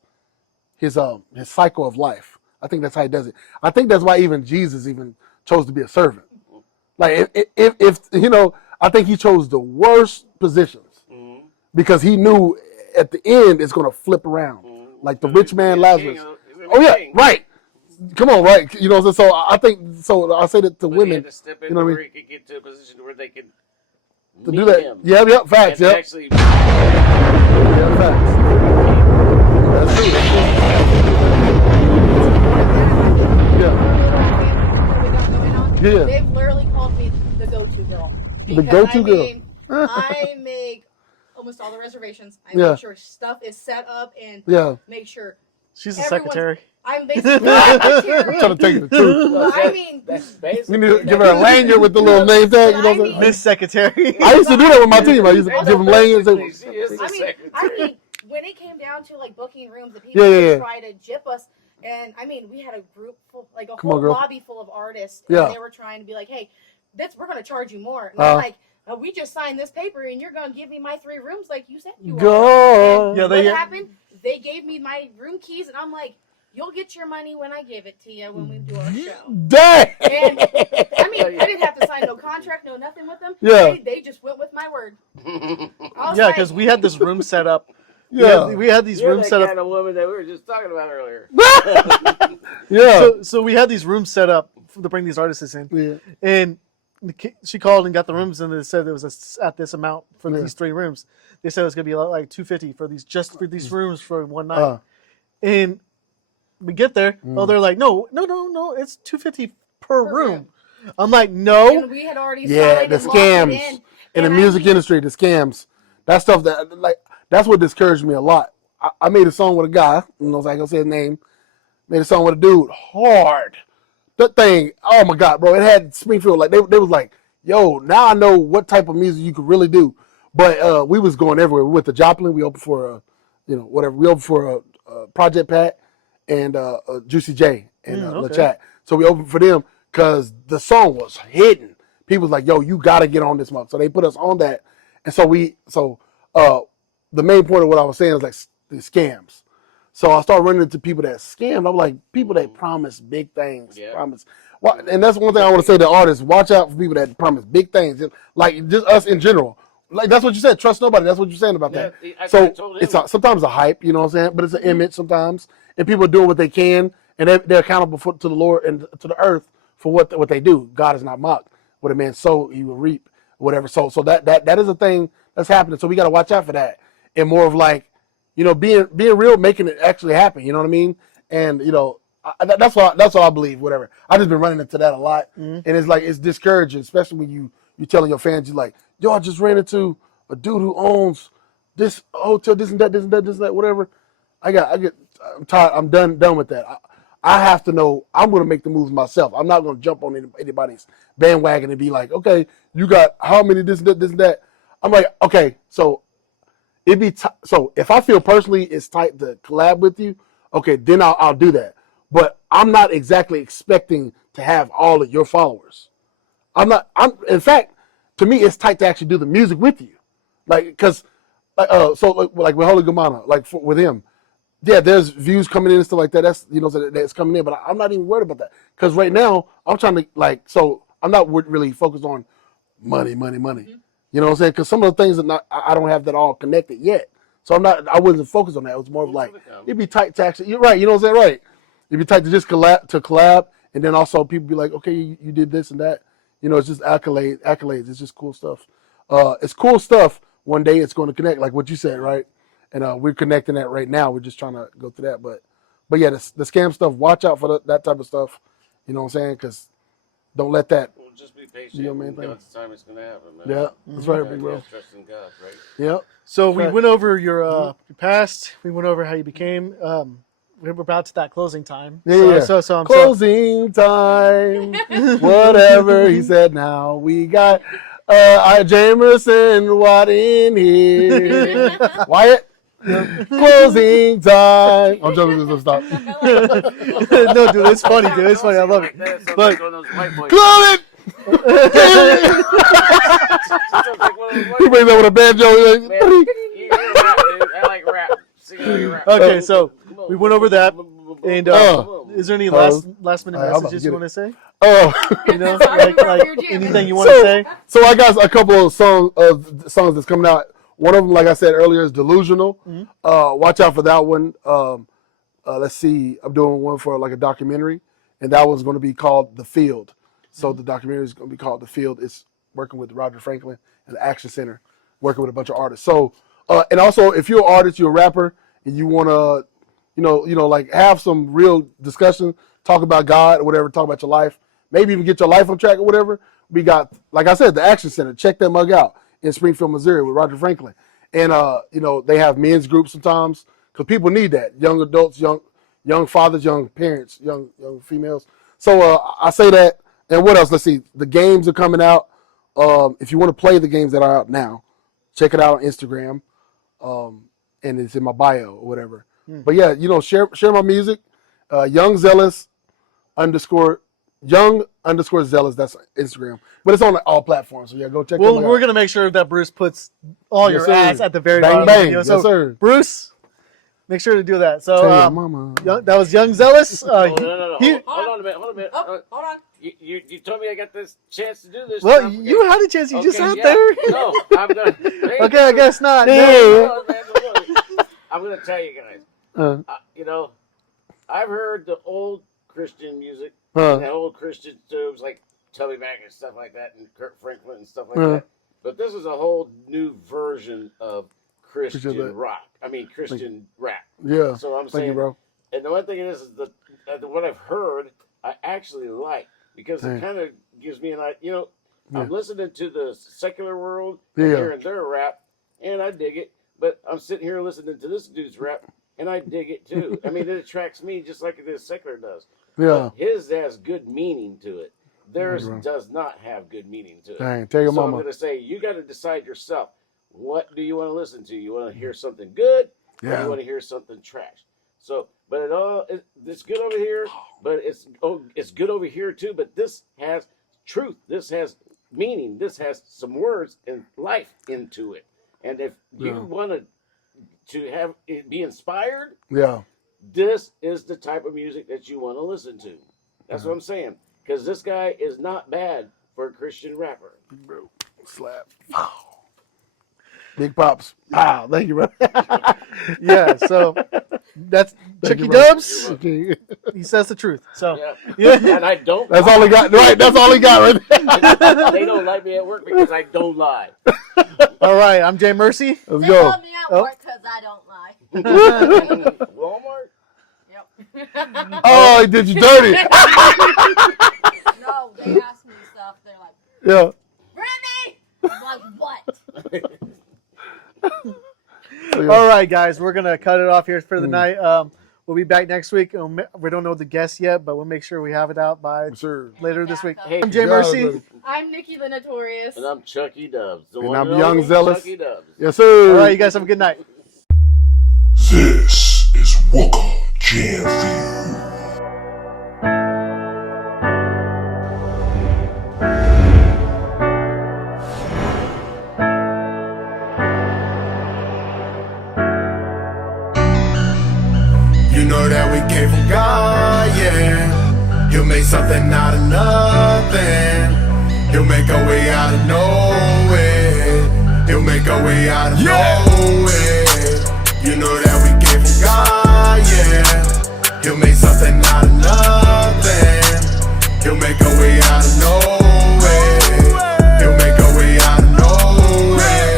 cycle of life. I think that's how he does it. I think that's why even Jesus even chose to be a servant. Like if I think he chose the worst positions because he knew at the end it's going to flip around. Like the rich man Lazarus. Oh yeah, right. Come on, right? You know, so I think so. I say that to women. To step in where he could get to a position where they could do that. Him. Yep, facts. Yep. Actually, facts. That's true. Yeah. The go-to girl. I make almost all the reservations. I Yeah. make sure stuff is set up and make sure. She's the secretary. I'm basically the secretary. I'm trying to take the truth. But I mean, That's You basically. need to give her a lanyard with the little name tag. You know what I'm saying? Miss Secretary. I used to do that with my team. I used to give them lanyards. She is the secretary. I mean, when it came down to like booking rooms, the people would try to gyp us. And I mean, we had a group full, like a whole lobby full of artists. And they were trying to be like, hey, we're going to charge you more. And I'm like, we just signed this paper and you're going to give me my 3 rooms like you said you Go. are. What happened? They gave me my room keys and I'm like, you'll get your money when I give it to you when we do our show. Dang. And I mean, I didn't have to sign no contract, no nothing with them. Yeah. They just went with my word. Yeah, because we had this room set up. Yeah. We had these rooms set up. Kind of woman that we were just talking about earlier. Yeah. So we had these rooms set up to bring these artists in. Yeah. And she called and got the rooms, and they said it was at this amount for these 3 rooms. They said it was going to be like $250 for these rooms for one night. And we get there. Oh, they're like, no, it's $250 per room. I'm like, no. And we had already Yeah, the scams in the music industry, the scams. That stuff that's what discouraged me a lot. I made a song with a guy, I was like, I say his name. Made a song with a dude, hard. That thing, oh my God, bro, it had Springfield, like they was like, yo, now I know what type of music you could really do. But we was going everywhere. We went to Joplin, we opened for we opened for Project Pat and Juicy J and LaChat. So we opened for them because the song was hidden. People was like, yo, you gotta get on this month. So they put us on that. And so the main point of what I was saying is like the scams. So I started running into people that scammed. I'm like, people that promise big things. Yeah. Promise. Well, and that's one thing I want to say to artists. Watch out for people that promise big things. Just us in general. Like, that's what you said. Trust nobody. That's what you're saying about that. So it's sometimes a hype, you know what I'm saying? But it's an image sometimes. And people are doing what they can. And they're accountable to the Lord and to the earth for what they do. God is not mocked. What a man sow, he will reap. Whatever. So that is a thing that's happening. So we got to watch out for that. And more of like, being real, making it actually happen. You know what I mean? And that's what I believe. Whatever. I just been running into that a lot, and it's like it's discouraging, especially when you telling your fans, you're like, yo, I just ran into a dude who owns this hotel, this and that, whatever. I'm tired. I'm done with that. I have to know. I'm going to make the moves myself. I'm not going to jump on anybody's bandwagon and be like, okay, you got how many this and that. I'm like, okay, so. So if I feel personally it's tight to collab with you, okay, then I'll do that. But I'm not exactly expecting to have all of your followers. In fact, to me, it's tight to actually do the music with you. Like with Holy Gamana, with him, yeah, there's views coming in and stuff like that. That's that's coming in, but I'm not even worried about that because right now I'm trying to so I'm not really focused on money. Mm-hmm. You know what I'm saying? Because some of the things I don't have that all connected yet. So I wasn't focused on that. It was more of like, it'd be tight to actually, you're right, you know what I'm saying? Right. It'd be tight to just collab. And then also people be like, okay, you did this and that. It's just accolades. It's just cool stuff. It's cool stuff. One day it's going to connect, like what you said, right? And we're connecting that right now. We're just trying to go through that. But yeah, the scam stuff, watch out for that type of stuff. You know what I'm saying? Because don't let that. Just be patient. You know what I mean? God's time is going to happen, man. Yeah, that's right, big bro. Trust in God, right? Yeah. So we went over your past. We went over how you became. We're about to that closing time. Yeah. So I'm closing time. Whatever he said. Now we got Jamerson Watt in here. Wyatt. Closing time. I'm joking. This stop. No, dude, it's funny, dude. It's funny. I love it. But close it. He brings that with a banjo. I like rap. Okay, so we went over that. And is there any last minute messages you want to say? Like anything you want to say? So I got a couple of songs that's coming out. One of them, like I said earlier, is Delusional. Mm-hmm. Watch out for that one. Let's see. I'm doing one for like a documentary, and that one's going to be called The Field. So the documentary is going to be called The Field. It's working with Roger Franklin and the Action Center, working with a bunch of artists. So, and also, if you're an artist, you're a rapper, and you want to, like have some real discussion, talk about God or whatever, talk about your life, maybe even get your life on track or whatever, we got, like I said, the Action Center. Check that mug out in Springfield, Missouri with Roger Franklin. And, they have men's groups sometimes because people need that. Young adults, young fathers, young parents, young females. So I say that. And what else? Let's see. The games are coming out. If you want to play the games that are out now, check it out on Instagram. And it's in my bio or whatever. But yeah, share my music. Young Zealous _ Zealous. That's Instagram, but it's on all platforms. So yeah, go check. Well, we're gonna make sure that Bruce puts all your ads at the very bottom of the video. So, yes, sir. Bruce, make sure to do that. So mama. that was Young Zealous. No. Hold on a minute. Oh, hold on. You told me I got this chance to do this. Well, you had a chance. You just sat there. No, I'm gonna. Okay, I guess not. No, I'm gonna tell you guys. I've heard the old Christian music, and the old Christian tunes like Tubby Mac and stuff like that, and Kurt Franklin and stuff like that. But this is a whole new version of Christian rock. I mean, Christian rap. Yeah. So I'm Thank saying, you, bro. And the one thing is what I've heard, I actually like because it kind of gives me an idea. I'm listening to the secular world and hearing their rap, and I dig it. But I'm sitting here listening to this dude's rap, and I dig it too. I mean, it attracts me just like the secular does. Yeah. But his has good meaning to it. Theirs does not have good meaning to it. Dang, tell your so mama. I'm going to say, you got to decide yourself. What do you want to listen to? You want to hear something good, or you want to hear something trash? So, but it's good over here, but it's good over here too. But this has truth. This has meaning. This has some words and life into it. And if you want to have it be inspired, this is the type of music that you want to listen to. That's what I'm saying. Because this guy is not bad for a Christian rapper. Bro, slap. Big pops. Wow, thank you, bro. Yeah, so that's Chucky Dubs. He says the truth. So and I don't. That's all he got. Right, that's all he got right there. They don't like me at work because I don't lie. All right, I'm Jay Mercy. Let's They go. love me at work because I don't lie. Walmart? Yep. Oh, he did you dirty. No, they ask me stuff. They're like, Brittany! I'm like, what? All right, guys, we're going to cut it off here for the night. We'll be back next week. We don't know the guest yet, but we'll make sure we have it out by later this week. Hey, I'm Jay Mercy. I'm Nikki the Notorious. And I'm Chucky Dubs. And I'm Young Zealous. Chucky Dubs. Yes, sir. All right, you guys have a good night. This is WUCA Jamfield. You know that we came from God, yeah. He'll make something out of nothing. He'll make a way out of nowhere. He'll make a way out of nowhere. You know that we came from God, yeah. He'll make something out of nothing. He'll make a way out of nowhere. He'll make a way out of nowhere.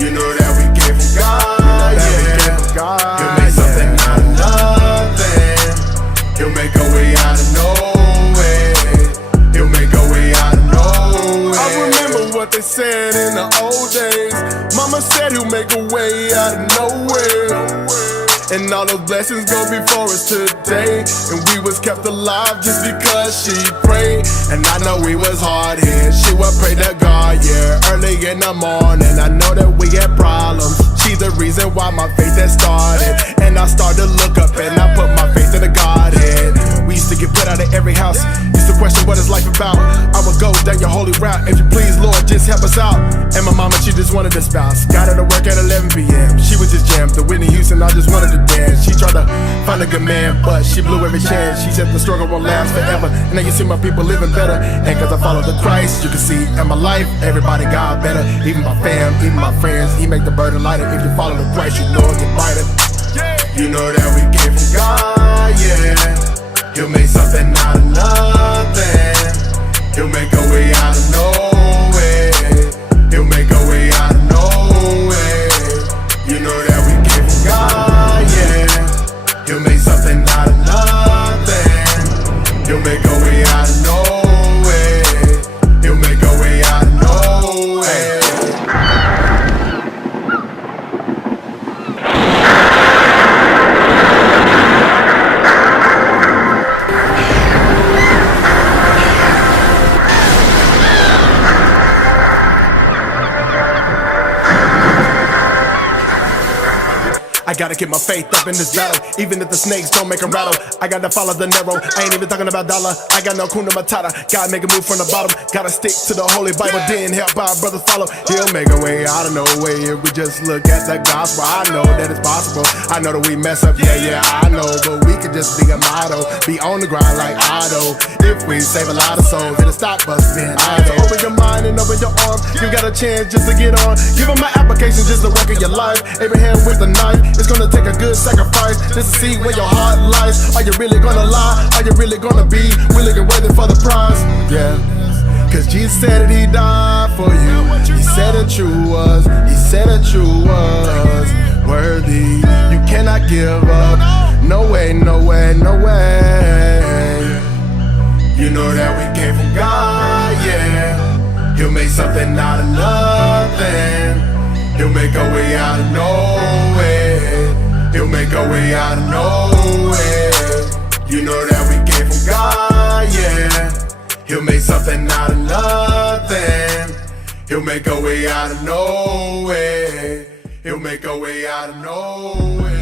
You know that we came from God, yeah. He'll make something out of nothing. He'll make a way out of nowhere. He'll make a way out of nowhere. I remember what they said in the old days. Mama said he'll make a way out of nowhere. And all those blessings go before us today. And we was kept alive just because she prayed. And I know we was hard hit. She would pray to God, yeah, early in the morning. I know that we had problems. She's the reason why my faith has started. And I started to look up and I put my faith in the Godhead. We used to get put out of every house. Used to question what is life about. I would go down your holy route. If you please, Lord, just help us out. And my mama, she just wanted a spouse. Got her to work at 11 p.m. She was just jammed. The Whitney Houston, I just wanted to dance. She tried to find a good man, but she blew every chance. She said the struggle won't last forever. And now you see my people living better. And cause I follow the Christ, you can see in my life, everybody got better. Even my fam, even my friends, he make the burden lighter. If you follow the Christ, you know it get brighter. You know that we came from God, yeah. He'll make something out of nothing. He'll make a way out of nowhere. He'll make a way out of nowhere. You know that we came from God, yeah. He'll make something out of nothing. He'll make a way out of nowhere. He'll make I gotta get my faith up in this battle, even if the snakes don't make 'em rattle. I gotta follow the narrow, I ain't even talking about dollar. I got no kuna matata, gotta make a move from the bottom. Gotta stick to the Holy Bible, then help our brothers follow. He'll make a way out of no way if we just look at the gospel. I know that it's possible, I know that we mess up, yeah, I know. But we could just be a motto, be on the grind like Otto. If we save a lot of souls, it'll stop us being idle. So open your mind and open your arms, you got a chance just to get on. Give them my application just to work in your life. Abraham with the knife, it's gonna take a good sacrifice just to see where your heart lies. Are you really gonna lie? Are you really gonna be willing and worthy for the prize? Yeah, cause Jesus said that he died for you. He said that you was worthy. You cannot give up, no way, no way, no way. You know that we came from God, yeah. He'll make something out of nothing. He'll make a way out of nowhere. He'll make a way out of nowhere. You know that we came from God, yeah. He'll make something out of nothing. He'll make a way out of nowhere. He'll make a way out of nowhere.